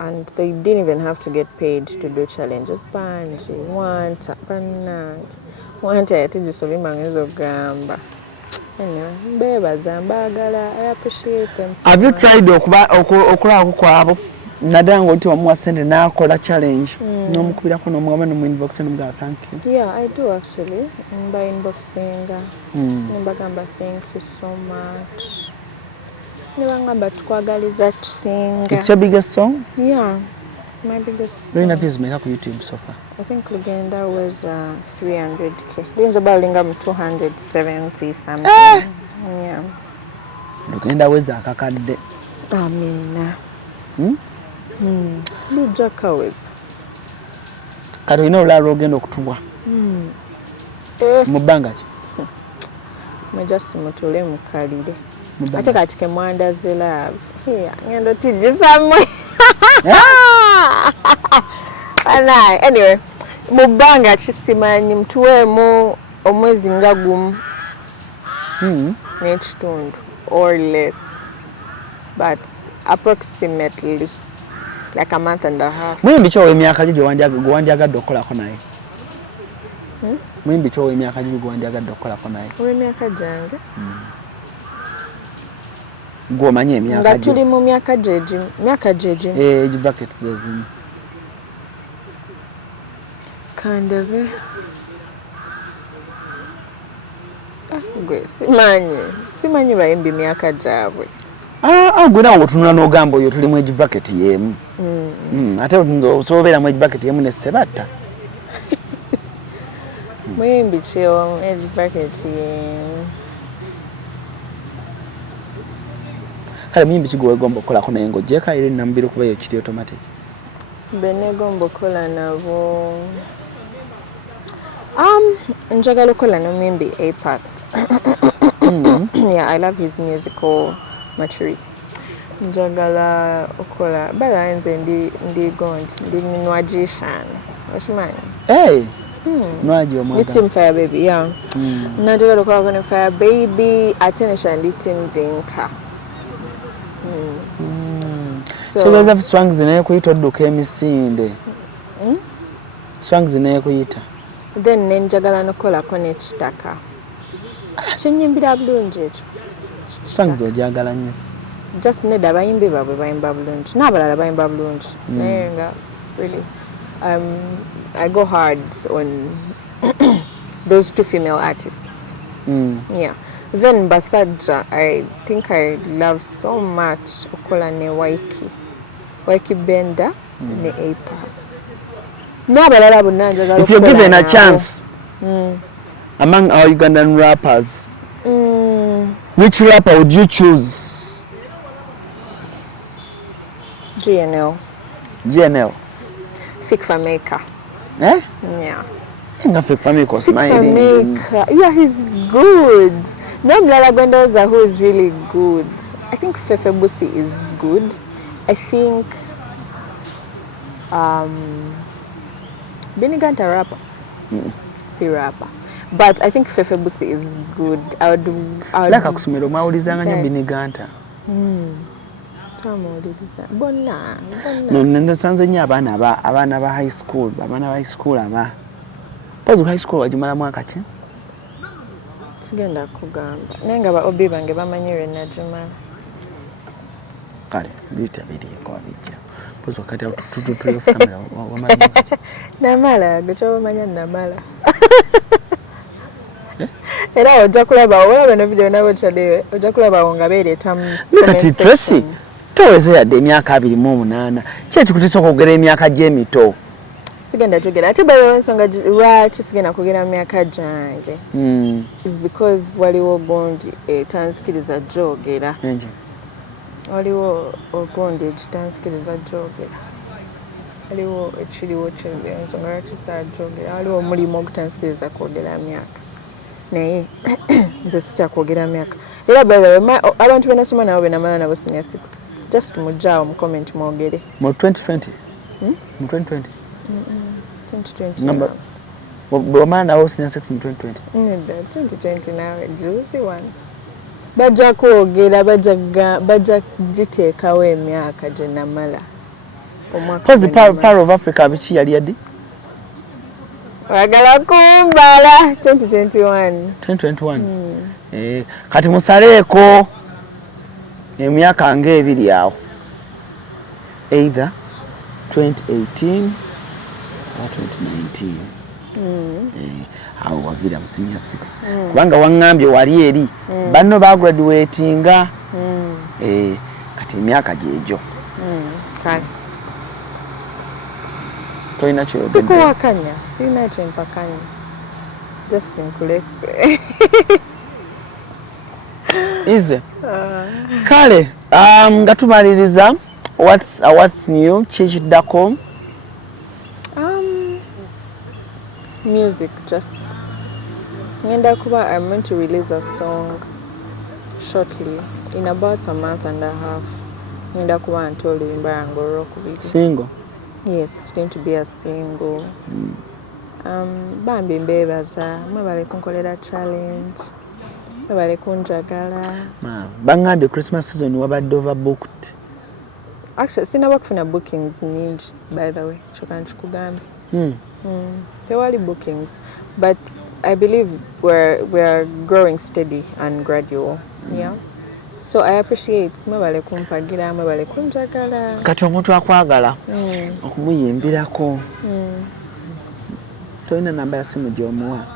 And they didn't even have to get paid to do challenges. Banji, wanta, banat. Wanta yatigisolimba ngezo gamba. Anyway, bebaza mbagala. I appreciate them so Have you tried okulako kwabo? Naddala ng'oti wamuwa sente n'akola challenge. N'omukubirako n'omugamba n'omu-inbox n'omugamba thank you. Yeah, I do actually. By inboxinga. Mbagamba thank you so much. Nebangamba tukwagaliza kisinga. It's your biggest song? Yeah, it's my biggest song. Luyina views meka ku YouTube so far? I think Lugenda was 300k. Luyinza balinga mu 270 something. Yeah. Lugenda weza akakadde. Amina. Lujja kaweza. Kati olina olulala ogenda okutuwa mu bbanga ki? Just mutule mukalire. Ate kati ke mwandaze love. Ngendo tijisamwe. Anyway, mu bbanga kisimanyi mtuweemu omwezi nga gumu n'ekitundu or less, but approximately like a month and a half. Muyimbi ki ow'emyaka gyo gwewandyagadde okukolako naye? Muyimbi ki ow'emyaka gyo gwewandyagadde okukolako naye? Ow'emyaka gyange? Gw'omanyi emyaka gyo? Nga tuli mu myaka gyegimu. Age brackets ezimu. Kandabe. Gwe simanyi bayimbi myaka gyabwe. Gwe nawe otunula n'ogamba oyo tuli mu age bracket y'emu. Ate osobola obeera mu age bracket y'emu ne Sebatta. Muyimbi ki mu age bracket y'emu? Kale muyimbi ki gwe weegomba okukolako naye ng'oggyeko era ennambiro kuba yo kiri automatic? Be neegomba okukola nabo. Njagala okukola n'omuyimbi A-Pass. Yeah, I love his musical maturity. Njagala okukola bala nze ndi Nwajishan. Okimanyi? Nwaji omwaga. Ni Team Fire Baby, yeah. Njagala okukola ne Fire Baby ate ne Shandi Team Vinka. Kyogeeza swang zinaye kuyita odduka emisinde. Swang zinaye kuyita. Then nenjagala n'okukolako n'ekitaka. Kinyimbira bulungi ekyo. Swang ojagala nnyo. Just nedda abayimbi baabwe bayimba bulungi. N'abalala bayimba bulungi. Naye nga really I go hard on those two female artists. Yeah. Then Basajja, I think I love so much okukola ne Waiki Benda ne A-Pass. N'abalala bonna njagala. If you're given a chance among our Ugandan rappers, which rapper would you choose? GNL. Fik Fameka. Yeah. Fik Fameka was smiling. Yeah, he's good. No mlala Gwendoza who is really good. I think Fefe Busi is good. I think Benny Ganta rapper. Si rapper. But I think Fefe Busi is good. I would Laka kusumero mawulizanga nnyo Benny Ganta. Bonna. No, nsanze nnyo abaana ba high school, aba. Pozi high school wagimala mwaka ki? Sigenda kugamba. Naye nga ba obi bange bamanyire nagimala. Kale, bita biriiko abijja. Pozi wakati tututuyo kamera wamala mwaka ki? Namala, gwekyobamanya namala. Era ojja kulaba olaba no video nabo kyade ojja kulaba nga beeretamu. Kati Tracy toweze yadde emyaka 28. Kye kikutisa okugera emyaka gy'emito. Sigenda jogera ate bayo ensonga lwaki sigenda kugera mu myaka gyange. Is because waliwo gundi etansikiriza jogera. Waliwo ogundi ekitansikiriza jogera. Waliwo ekiriwo ensonga lwaki saajogera. Waliwo omulimu ogutansikiriza kwogera myaka. Naye nze sitya kwogera myaka. Era by the way abantu benasoma nabo benamala nabo senior 6. Just mujjaawo mu comment mwogere. Mu 2020? Mu 2020? 2020. Number. Bwamala nawo senior 6 mu 2020? Nedda 2020 nawe juzi one. Bajja kwogera bajja giteekawo emyaka gye namala. Pozi Power of Africa biki yali yaddi? Wagala kumbala 2021. Kati musaleeko emyaka ng'ebiri awo. Either 2018 or 2019. Awo wavira mu senior 6. Kubanga waŋŋambye wali eri banno bagraduatinga. Kati emyaka gyegyo. Kale. Toyina kyogedde. Sikuwakanya, sirina kyempakanya. Just nkulese. Ize. Kale Nga tumaliriza what's new chichiddako? Music just ngenda kuba I'm going to release a song shortly in about a month and a half. Ngenda kuba ntolo imbango rokubiri. Single? Yes, it's going to be a single. Bambi mbebaza mwebale kunkolera challenge. Mwebale kunjagala. Bangambye Christmas season wabadde overbooked. Actually, sinaba kufuna bookings nyingi, by the way. Chokanchi kugambe. There were bookings, but I believe we're growing steady and gradual. Yeah. So I appreciate mwebale kumpagira, mwebale kunjagala. Kati omuntu akwagala okumuyimbirako. Toyina namba ya simu gy'omuwa?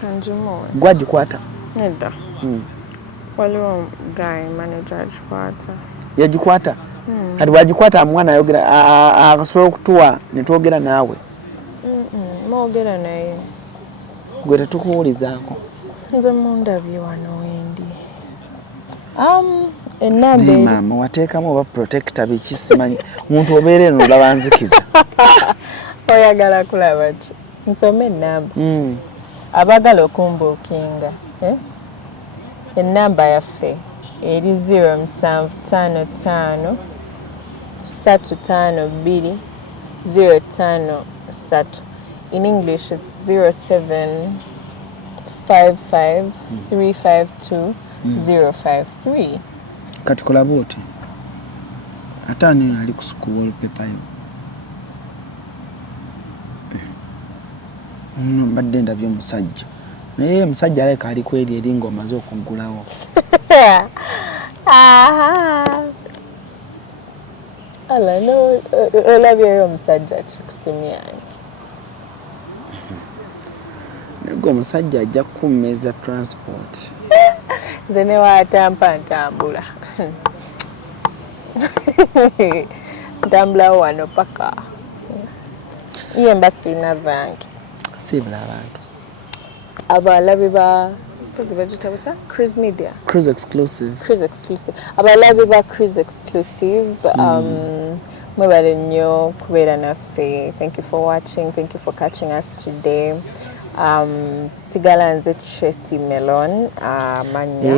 Kanjimuwe. Gwagikwata? Nedda. Waliwo guy manager agikwata. Yagikwata? Kati bwagikwata amwana ayogera akasobola okutuwa ne twogera naawe? Mwogera naye. Gwe tetukuwulizaako? Nze mundabye wano wendi. Enamba eri. Maama wateekamu oba protector biki simanyi. Omuntu obeera eno olaba nzikiza. Oyagala kulaba ki? Nsome enamba. Abagala okumbuukinga. Enamba yaffe eri 0755 352 053. In English, it's 0755 352 053. Kati kolaba oti? Ate ani ali kusukuwa olupepa yo? Mbadde ndabye omusajja. Naye omusajja aleka ali kweri eri ng'omaze okugulawo. Ala no olabyeyo omusajja kikusimu yange. Nego omusajja ajja kukumeeza transport. Nze ne waatampa ntambula. Ntambulawo wano paka. Iye mba sina zange. Sibula abantu. Abalabi ba Cruise Media. Cruise Exclusive. Cruise Exclusive. Abalabi ba Cruise Exclusive. Mwebale nnyo kubeera naffe. Thank you for watching. Thank you for catching us today. Sigala nze Tracy Melon. Manya.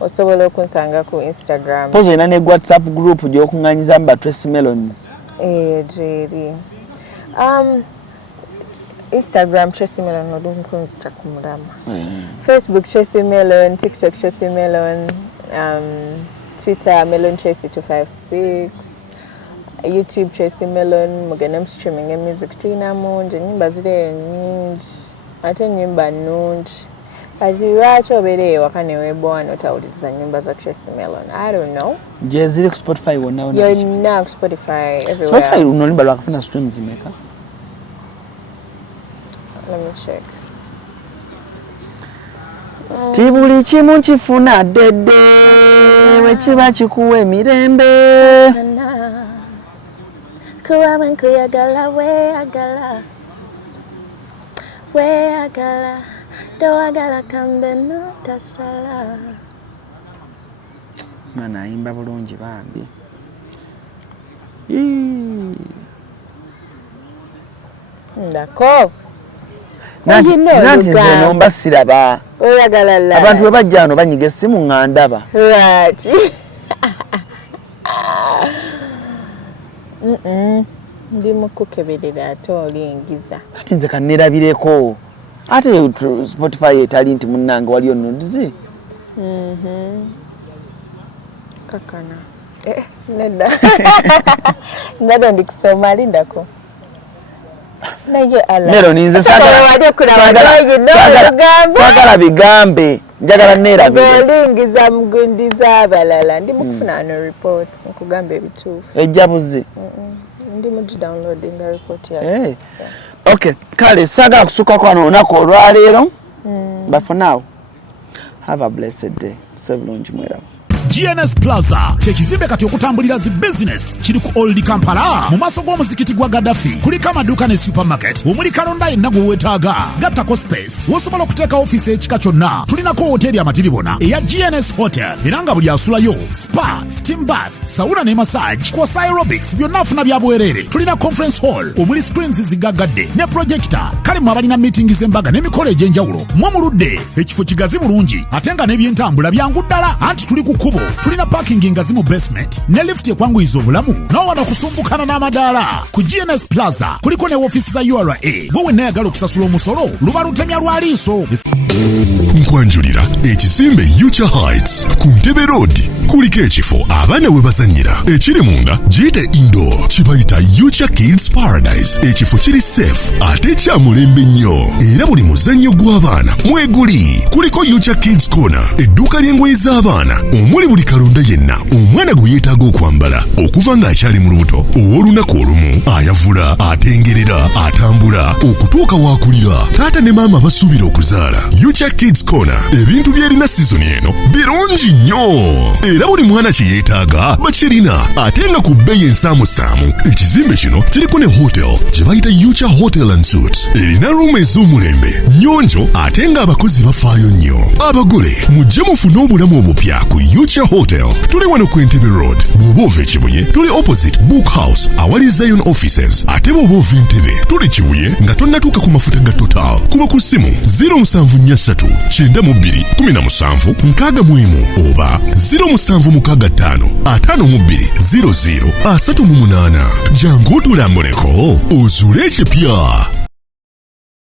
Osobola okunsanga ku Instagram. Pozo ina ne WhatsApp group gy'okuŋŋanyiza mba Tracy Melons. Jeri. Instagram Tracy Melon odumkunzi takumulama. Facebook Tracy Melon, TikTok Tracy Melon, Twitter Melon Tracy 256, YouTube Tracy Melon. Mugenda streaming music tuina mungi, nyimba zile nyingi, ate nyimba nungi. Lwaki obeere wakane webwana otawuliriza nyimba za Tracy Melon? I don't know. Je ziri ku Spotify wonna? Yonna ku Spotify everywhere. Spotify unolimba lwakafuna streams zimeka? Let me check. Tibuli kimu kifuna ddedde wekiba kikuwa emirembe. Kuba bwe nkuyagala weeyagala weeyagala towagala kambe notasala. Mwana ayimba bulungi bambi. Ndako. Nanti nze nomba siraba. Oyagala la. Abantu bwe bajja wano banyiga essimu ng'andaba. Lwaki? Ndi mu kukeberera ate olingiza. Ati nze kannerabireko. Ate Spotify etali nti munnange waliyo nudizi. Kakana. Nedda. Ndada ndikusoma lindako. Naye ala. Nero ninze sagala bigambe. Njagala nerabire. Olingiza mugundiza abalala. Ndi mukufuna no reports nkugambe ebituufu. Ejjabuzi. Ndi mu downloading a report ya. Okay, kale saga kusuka kwa olunaku olwaleero. But for now, have a blessed day. So bulungi mwera. GNS Plaza kyekizimbe kati okutambulira zi business kiri ku Old Kampala mu maaso g'omuzikiti gwa Gaddafi kuliko amaduuka ne supermarket omuli kalonda yenna gwe weetaaga gattako space wosobola okuteeka ofiisi ekika kyonna tulinako hoteri amatiribona eya GNS Hotel era nga buli asulayo spa steam bath sauna ne massage kw'ossa aerobics byonna afuna bya bwereere tulina conference hall omuli screens zigaggadde ne projector kale mu abalina meeting z'embaga n'emikolo egy'enjawulo mwe muludde ekifo kigazi bulungi ate nga n'ebyentambula byangu ddala anti tuli ku kkubo tulina parking ngazi mu basement ne lift ekwanguyiza obulamu n'owana kusumbukana n'amadaala ku GNS Plaza kuliko ne woofiisi za URA gwe wenna yagala okusasula omusolo luba lutemya lwa liiso nkwanjulira ekizimbe Future Heights ku Ntebe Road kuliko ekifo abaana we bazannyira ekiri munda giyite indoor kibayita Future Kids Paradise ekifo kiri safe ate kya mulembe nnyo era buli muzannyo gw'abaana mweguli kuliko Future Kids Corner edduuka ly'engoye z'abaana omuli buli kalonda yenna omwana gwe yeetaaga okwambala okuva ng'akyali mu lubuto ow'olunaku olumu ayavula atengerera atambula okutuuka waakulira taata ne maama basuubira okuzaala Future Kids Corner ebintu by'erina sizoni eno birungi nnyo era buli mwana kye yeetaaga bakirina ate nga ku bbeeyi ensaamusaamu ekizimbe kino kiriko ne hotel gye bayita Future Hotel and Suites erina ruumu ez'omulembe nnyonjo ate nga abakozi bafaayo nnyo abagole mujje mufune obulamu obupya ku Future Hotel tuli wano ku Entebbe Road bw'oba ova e Kibuye tuli opposite Book House awali Zion Offices ate bw'oba ova Entebbe tuli Kibuye nga tonnatuuka ku mafuta ga Total kuba ku ssimu 0743 92 17 61 oba 0765 52 00 38 jangu otulambuleko ozuule ekipya.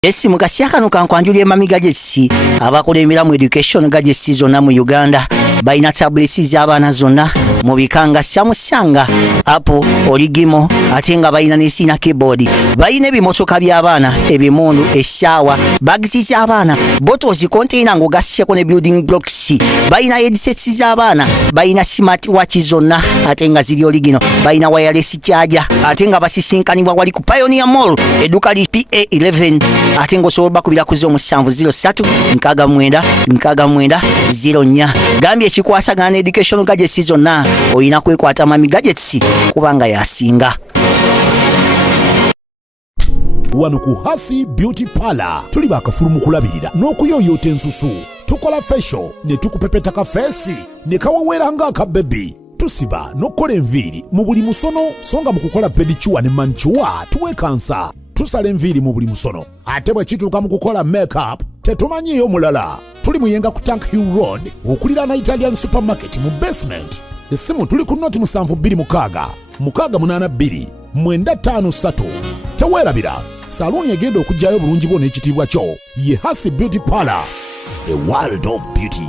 Esimu kasiakano kankwanjulye mami gadgets abakola emiramu education gadgets zonna mu Uganda balina tablets z'abaana zonna mu bikanga syamusanga Apple Origimo ate nga balina n'esina keyboard balina ebimotoka by'abaana ebimundu essaawa bags z'abaana bottles container ng'ogasseko ne building blocks balina headsets z'abaana balina smart watch zonna ate nga ziri Origino balina wireless charger ate nga basisinkanibwa wali ku Pioneer Mall edduuka li PA11 ate ng'osobola bakubira ku 0703 69 69 04 gambye ekikwasagana education gadgets zonna oyina kwekwata mami gadgets kubanga yasinga. wano ku Hasi Beauty Parlor tuli bakafulu mu kulabirira n'okuyoyota ensusu tukola facial ne tukupepeta ka face ne kawewera ng'aka baby tusiba n'okukola enviiri mu buli musono songa mu kukola pedicure ne manicure tuwekansa tusala enviiri mu buli musono ate bwe kituuka mu kukola makeup tetumanyiyo mulala tuli muyenga ku Tank Hill Road okulira na Italian supermarket mu basement essimu tuli ku noti 72 682 953 teweerabira saluuni egenda okujjayo bulungi bwo n'ekitiibwa kyo ye Hasi Beauty Parlor, a world of beauty.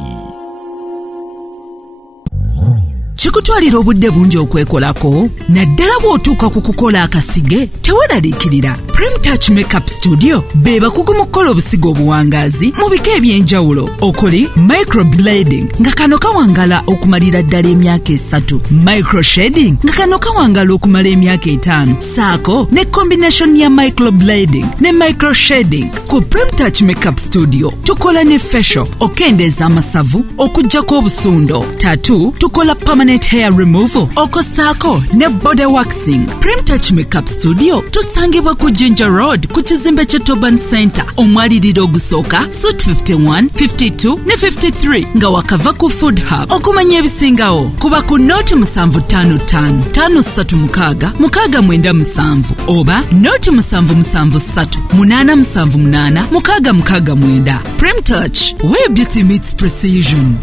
Kikutwalira obudde bungi okwekolako naddala bw'otuuka ku kukola akasige teweeraliikirira Prem Touch Makeup Studio be bakugu mu kukola obusigo obuwangaazi mu bika eby'enjawulo okuli microblading nga kano kawangala okumalira ddala emyaka 3 microshading nga kano kawangala okumala emyaka 5 saako ne combination ya microblading ne microshading ku Prem Touch Makeup Studio tukola ne facial okendeeza amasavu okuggyako obusundo tattoo tukola permanent hair removal okosaako ne body waxing. Prem Touch Makeup Studio tusangibwa ku Ginger Road ku kizimbe kye Toban Center omwaliriro ogusooka Suite 51, 52 ne 53 nga wakava ku Food Hub. Okumanya ebisingawo kuba ku noti 755 536 697 oba noti 773 878 669. Prem Touch, where beauty meets precision.